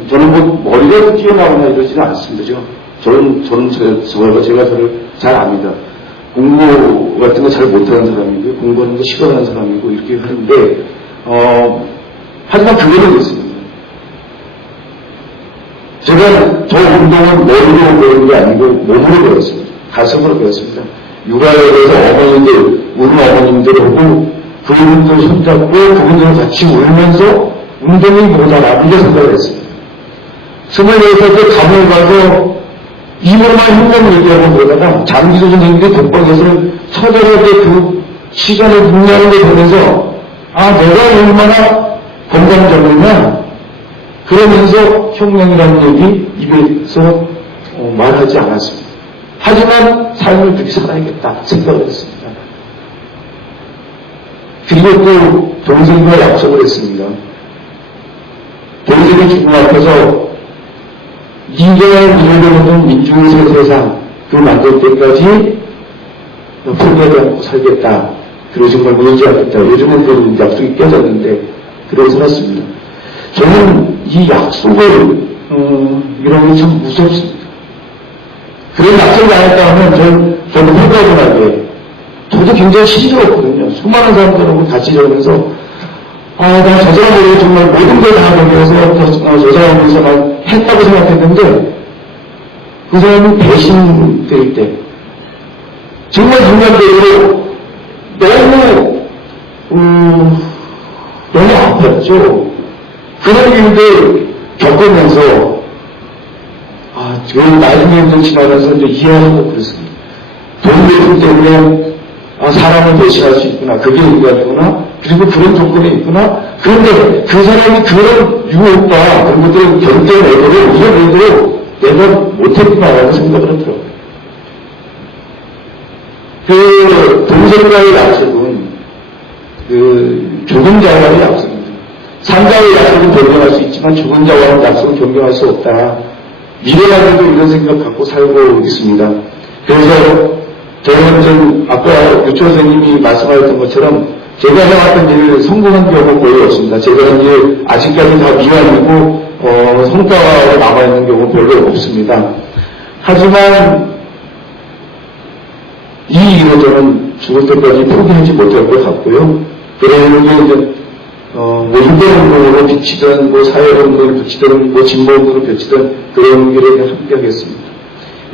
저는 뭐 머리가 뛰어나거나 이러지는 않습니다. 저는 제가 저를 잘 압니다. 공부 같은 거 잘 못하는 사람이고, 공부하는 거 싫어하는 사람이고, 이렇게 하는데, 하지만 그거는 있습니다. 제가 저 운동은 머리로 배운 게 아니고, 몸으로 배웠습니다. 가슴으로 배웠습니다. 육아에 대해서 어머님들, 우리 어머님들하고 그분들 손잡고, 그분들과 같이 울면서 운동이 뭐다라고 생각을 했습니다. 24살 때 감을 가서 이번만 혁명 얘기하고 그러다가 장기조 선생님들이 독방에서는 처절하게 그 시간을 분리하는 데 보면서 내가 얼마나 건강적이냐 그러면서 혁명이라는 얘기 입에서 말하지 않았습니다. 하지만 삶을 그렇게 살아야겠다 생각을 했습니다. 그리고 또 동생과 약속을 했습니다. 동생이 죽음 앞에서 네가 이루려는 민주의 세상 그 만들 때까지 포기하지 않고 살겠다. 그리고 정말 울지 않겠다. 요즘은 그 약속이 깨졌는데 그러고 살았습니다. 저는 이 약속을 이런 게 참 무섭습니다. 그런 약속을 안 했다 하면 저는 홀가분하게 저도 굉장히 힘들었거든요. 수많은 사람들하고 같이 저러면서 내가 저 사람으로 정말 모든 걸 다 보면서 저 사람에서만 했다고 생각했는데 그 사람은 배신될 때 정말 인간적으로 너무 아팠죠. 그런 일들 겪으면서 나중에 지나면서 이제 이해하고 그랬습니다. 돈 배분 때문에 사람을 배신할 수 있구나. 그게 인간이구나. 그리고 그런 조건이 있구나. 그런데 그 사람이 그런 유혹과 그런 것들을 견뎌내도록 이겨내도록 내가 못했구나라고 생각을 하더라고요. 그 동생과의 약속은 그 죽은 자와의 약속입니다. 산자의 약속은 변경할 수 있지만 죽은 자와의 약속은 변경할 수 없다. 미래가지고 이런 생각 갖고 살고 있습니다. 그래서 저는 아까 유초 선생님이 말씀하셨던 것처럼 제가 해왔던 일을 성공한 경우 거의 없습니다. 제가 한 일 아직까지 다 미완이고 성과가 남아있는 경우 별로 없습니다. 하지만 이 일을 저는 죽을 때까지 포기하지 못할 것 같고요. 그러는 게 이제 인권운동으로 비치든 사회운동으로 비치든 진보운동으로 비치든 그런 길에 함께하겠습니다.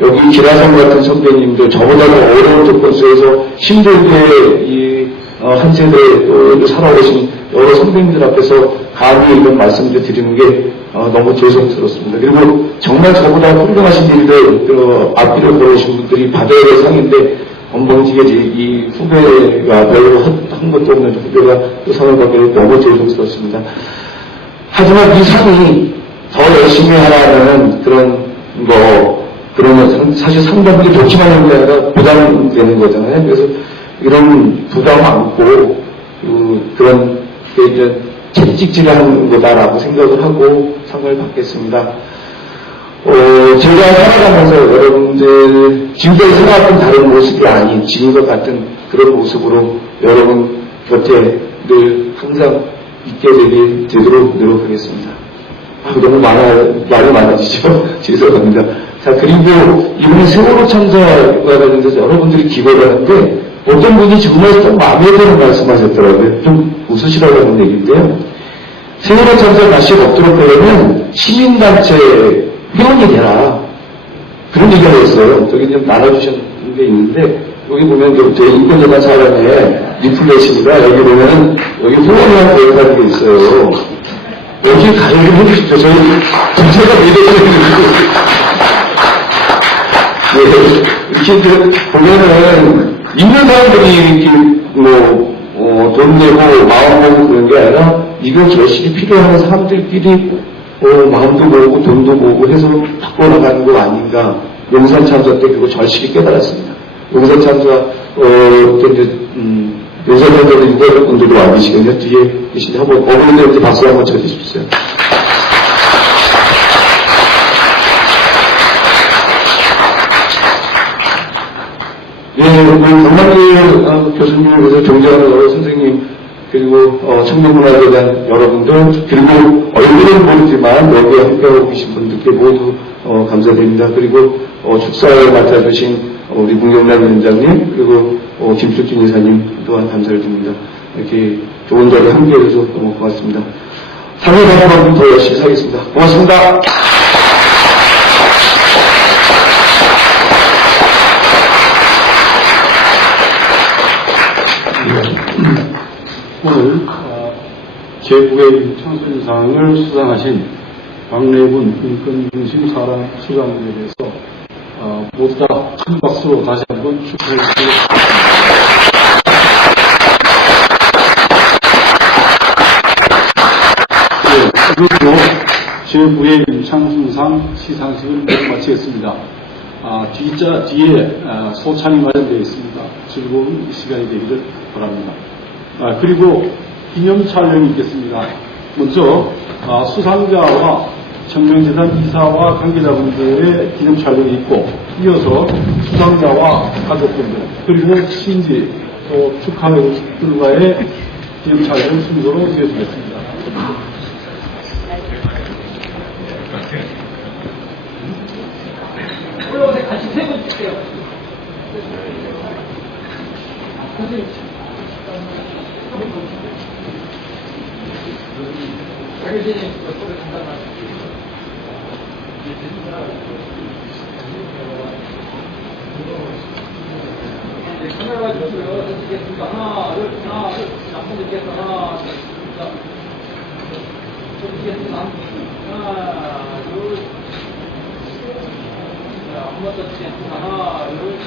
여기 기라성 같은 선배님들 저보다 더 어려운 조건 속에서 힘들게 한 세대에 또 살아오신 여러 선배님들 앞에서 감히 이런 말씀을 드리는 게 너무 죄송스럽습니다. 그리고 정말 저보다 훌륭하신 일들 앞길을 걸으신 분들이 받아야 될 상인데 엉벙지게 이 후배가 별로 한 것도 없는 후배가 또 상을 받게 너무 죄송스럽습니다. 하지만 이 상이 더 열심히 하라는 그러면 사실 상당히 좋지만 하는 게 아니라 부담되는 거잖아요. 그래서 이런 부담 안고 그런 이제 채찍질을 하는 거다라고 생각을 하고 상을 받겠습니다. 제가 살아가면서 여러분들 지금까지 살아왔던 다른 모습이 아닌 지금과 같은 그런 모습으로 여러분 곁에 늘 항상 있게 되도록 노력하겠습니다. 너무 말이 많아지죠? 죄송합니다. 자, 그리고 이번에 세월호 참사와 관련해서 여러분들이 기고를 하는데 어떤 분이 정말 좀 마음에 드는 말씀하셨더라고요. 좀 웃으시라고 하는 얘기인데요. 세월호 참사 다시 없도록 하려면 시민단체 회원이 되라. 그런 얘기가 있어요. 저기 좀 나눠주신 게 있는데 여기 보면 제 인권재단 사람의 리플렛입니다. 여기 보면은 여기 회원이라는 계획하는 게 있어요. 여기 가입을 해주십시오. 저희 전체가 믿어주는 이렇게 보면은 있는 사람들이 이렇게 돈 내고 마음 모으고 그런 게 아니라 이거 절실히 필요한 사람들끼리 마음도 모으고 돈도 모으고 해서 바꿔나가는 거 아닌가. 용산 참사 때 그거 절실히 깨달았습니다. 용산 참사 때 이제 윤석열들 유가족분들도 와 계시거든요. 뒤에 계시죠. 한번 어머니들한테 박수 한번 쳐주십시오. 예, 강만일 교수님을 위해서 존경하는 여러 선생님, 그리고 청년문화에 대한 여러분들, 그리고 얼굴은 모르지만 여기에 함께하고 계신 분들께 모두 감사드립니다. 그리고 축사에 맡아주신 우리 문경남 위원장님, 그리고 김숙진 이사님 또한 감사를 드립니다. 이렇게 좋은 자리에 함께해주셔서 너무 고맙습니다. 사회 방법은 더 열심히 하겠습니다. 고맙습니다. 오늘 제9회 창순상을 수상하신 박래분 인권중심 사람 수상들에 대해서 모두 다 큰 박수로 다시 한번 축하해 주시겠습니다. 그리고 제9회 임창순상 시상식을 모두 마치겠습니다. 뒤에 소찬이 마련되어 있습니다. 즐거운 시간이 되기를 바랍니다. 그리고 기념 촬영이 있겠습니다. 먼저 수상자와 청명재단 이사와 관계자분들의 기념 촬영이 있고, 이어서 수상자와 가족분들, 그리고 신지 또 축하회들과의 기념 촬영 순서로 이어지겠습니다. 같이 세분 주세요. 카메라 주세요. 드리겠습니다. 하나, 둘, 한번 드리겠습니다. 하나, 둘, 드리겠습니다. 하나, 둘, 한 번 더 드리겠습니다. 하나, 둘,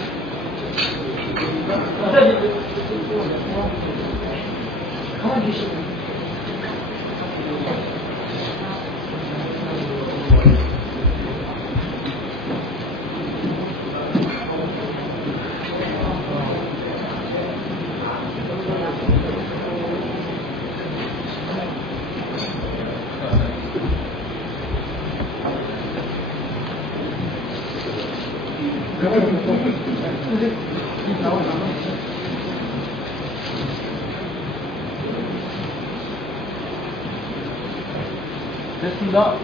가만히 계시고. 됐습니다.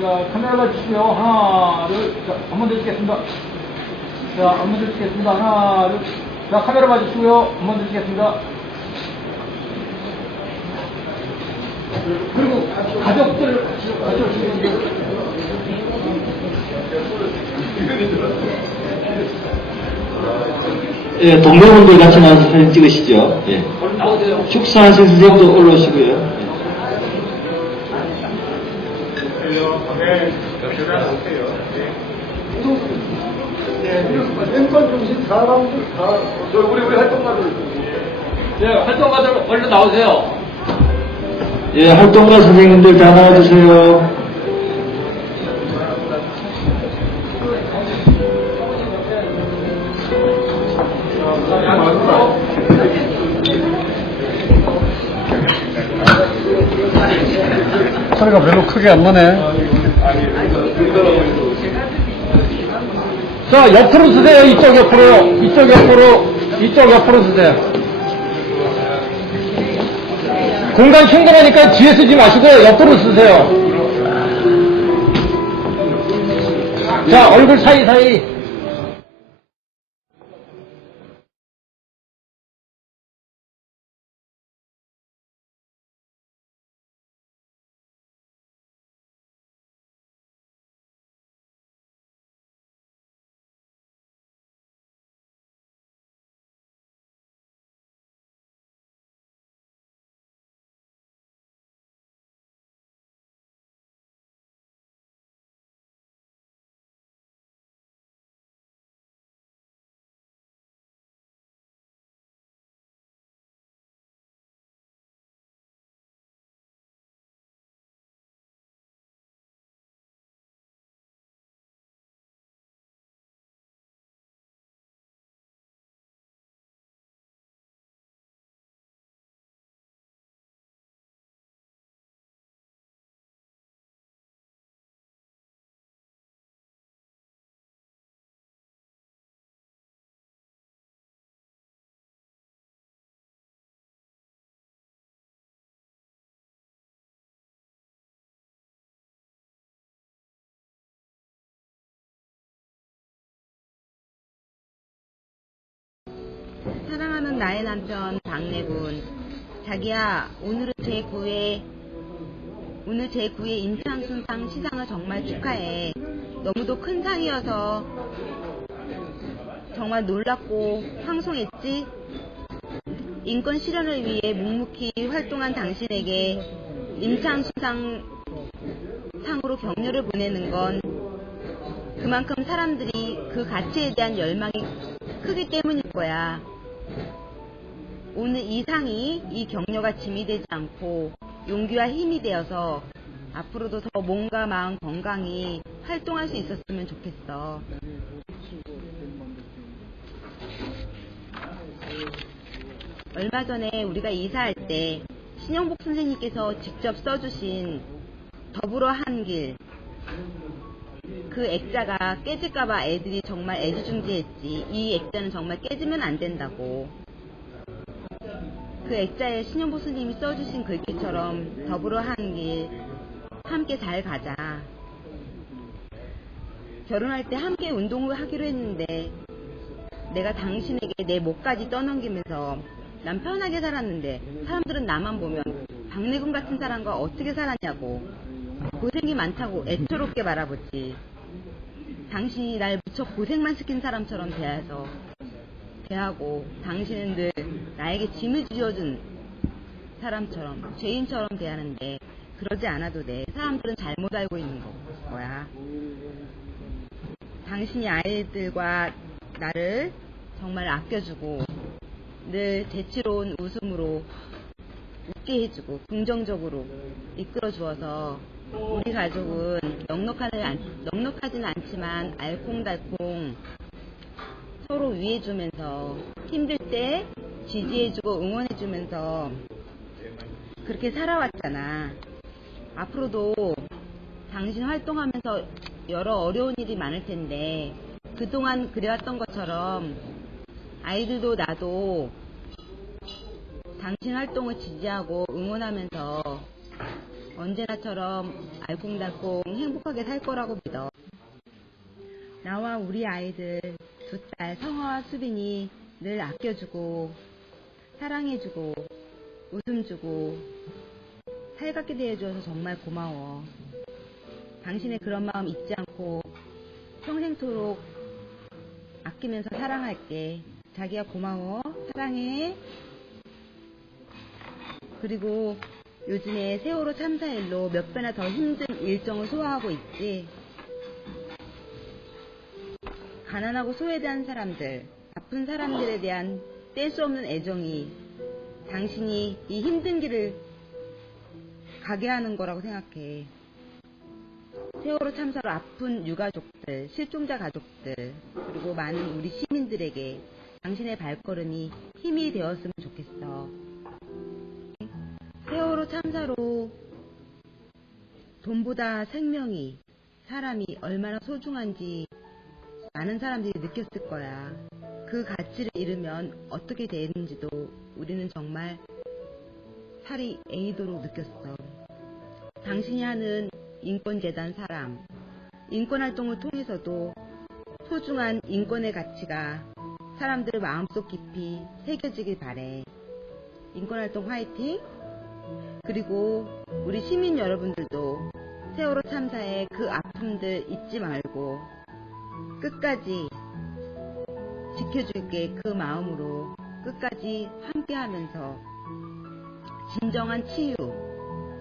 자, 카메라 봐주시고요. 하나, 둘, 자, 한번 더 찍겠습니다. 자, 한번 더 찍겠습니다. 하나, 둘. 자, 카메라 봐주시고요. 한번 더 찍겠습니다. 그리고 가족들 같이 오시면 예, 동료분들 같이 나와서 사진 찍으시죠. 예. 축사하신 선생님도 올라오시고요. 예. 인권 중심 사람들 다 우리 활동가들. 네, 활동가들 얼른 나오세요. 예, 활동가 선생님들 다 나와주세요. 소리가 별로 크게 안 나네. 자, 옆으로 쓰세요. 이쪽 옆으로요. 이쪽 옆으로 쓰세요. 공간 충분하니까 뒤에 쓰지 마시고요. 옆으로 쓰세요. 자, 얼굴 사이사이. 지금 나의 남편 박래군, 자기야 오늘 제9회 인천순상 시상을 정말 축하해. 너무도 큰 상이어서 정말 놀랍고 황송했지? 인권 실현을 위해 묵묵히 활동한 당신에게 인천순상 상으로 격려를 보내는 건 그만큼 사람들이 그 가치에 대한 열망이 크기 때문일 거야. 오늘 이 상이 이 격려가 짐이 되지 않고 용기와 힘이 되어서 앞으로도 더 몸과 마음 건강히 활동할 수 있었으면 좋겠어. 얼마 전에 우리가 이사할 때 신영복 선생님께서 직접 써주신 더불어 한 길, 그 액자가 깨질까봐 애들이 정말 애지중지했지. 이 액자는 정말 깨지면 안 된다고. 그 액자에 신영복 스님이 써주신 글귀처럼 더불어 한 길, 함께 잘 가자. 결혼할 때 함께 운동을 하기로 했는데 내가 당신에게 내 목까지 떠넘기면서 난 편하게 살았는데 사람들은 나만 보면 박래군 같은 사람과 어떻게 살았냐고 고생이 많다고 애처롭게 바라보지. 당신이 날 무척 고생만 시킨 사람처럼 대하고 당신은 늘 나에게 짐을 지어준 사람처럼 죄인처럼 대하는데 그러지 않아도 돼. 사람들은 잘못 알고 있는 거야. 당신이 아이들과 나를 정말 아껴주고 늘 재치로운 웃음으로 웃게 해주고 긍정적으로 이끌어주어서 우리 가족은 넉넉하지는 않지만 알콩달콩 서로 위해주면서 힘들 때 지지해주고 응원해주면서 그렇게 살아왔잖아. 앞으로도 당신 활동하면서 여러 어려운 일이 많을 텐데 그동안 그래왔던 것처럼 아이들도 나도 당신 활동을 지지하고 응원하면서 언제나처럼 알콩달콩 행복하게 살 거라고 믿어. 나와 우리 아이들 두 딸 성화와 수빈이 늘 아껴주고 사랑해주고 웃음주고 살갑게 대해줘서 정말 고마워. 당신의 그런 마음 잊지 않고 평생토록 아끼면서 사랑할게. 자기야 고마워. 사랑해. 그리고 요즘에 세월호 참사일로 몇 배나 더 힘든 일정을 소화하고 있지. 가난하고 소외된 사람들, 아픈 사람들에 대한 뗄 수 없는 애정이 당신이 이 힘든 길을 가게 하는 거라고 생각해. 세월호 참사로 아픈 유가족들, 실종자 가족들, 그리고 많은 우리 시민들에게 당신의 발걸음이 힘이 되었으면 좋겠어. 세월호 참사로 돈보다 생명이, 사람이 얼마나 소중한지 많은 사람들이 느꼈을 거야. 그 가치를 잃으면 어떻게 되는지도 우리는 정말 살이 에이도록 느꼈어. 당신이 하는 인권재단 사람, 인권활동을 통해서도 소중한 인권의 가치가 사람들 마음속 깊이 새겨지길 바래. 인권활동 화이팅! 그리고 우리 시민 여러분들도 세월호 참사의 그 아픔들 잊지 말고 끝까지 지켜줄게. 그 마음으로 끝까지 함께하면서 진정한 치유,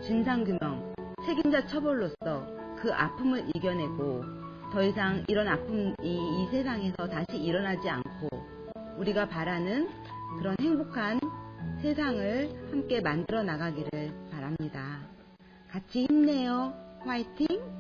진상규명, 책임자 처벌로서 그 아픔을 이겨내고 더 이상 이런 아픔이 이 세상에서 다시 일어나지 않고 우리가 바라는 그런 행복한 세상을 함께 만들어 나가기를 바랍니다. 같이 힘내요. 화이팅!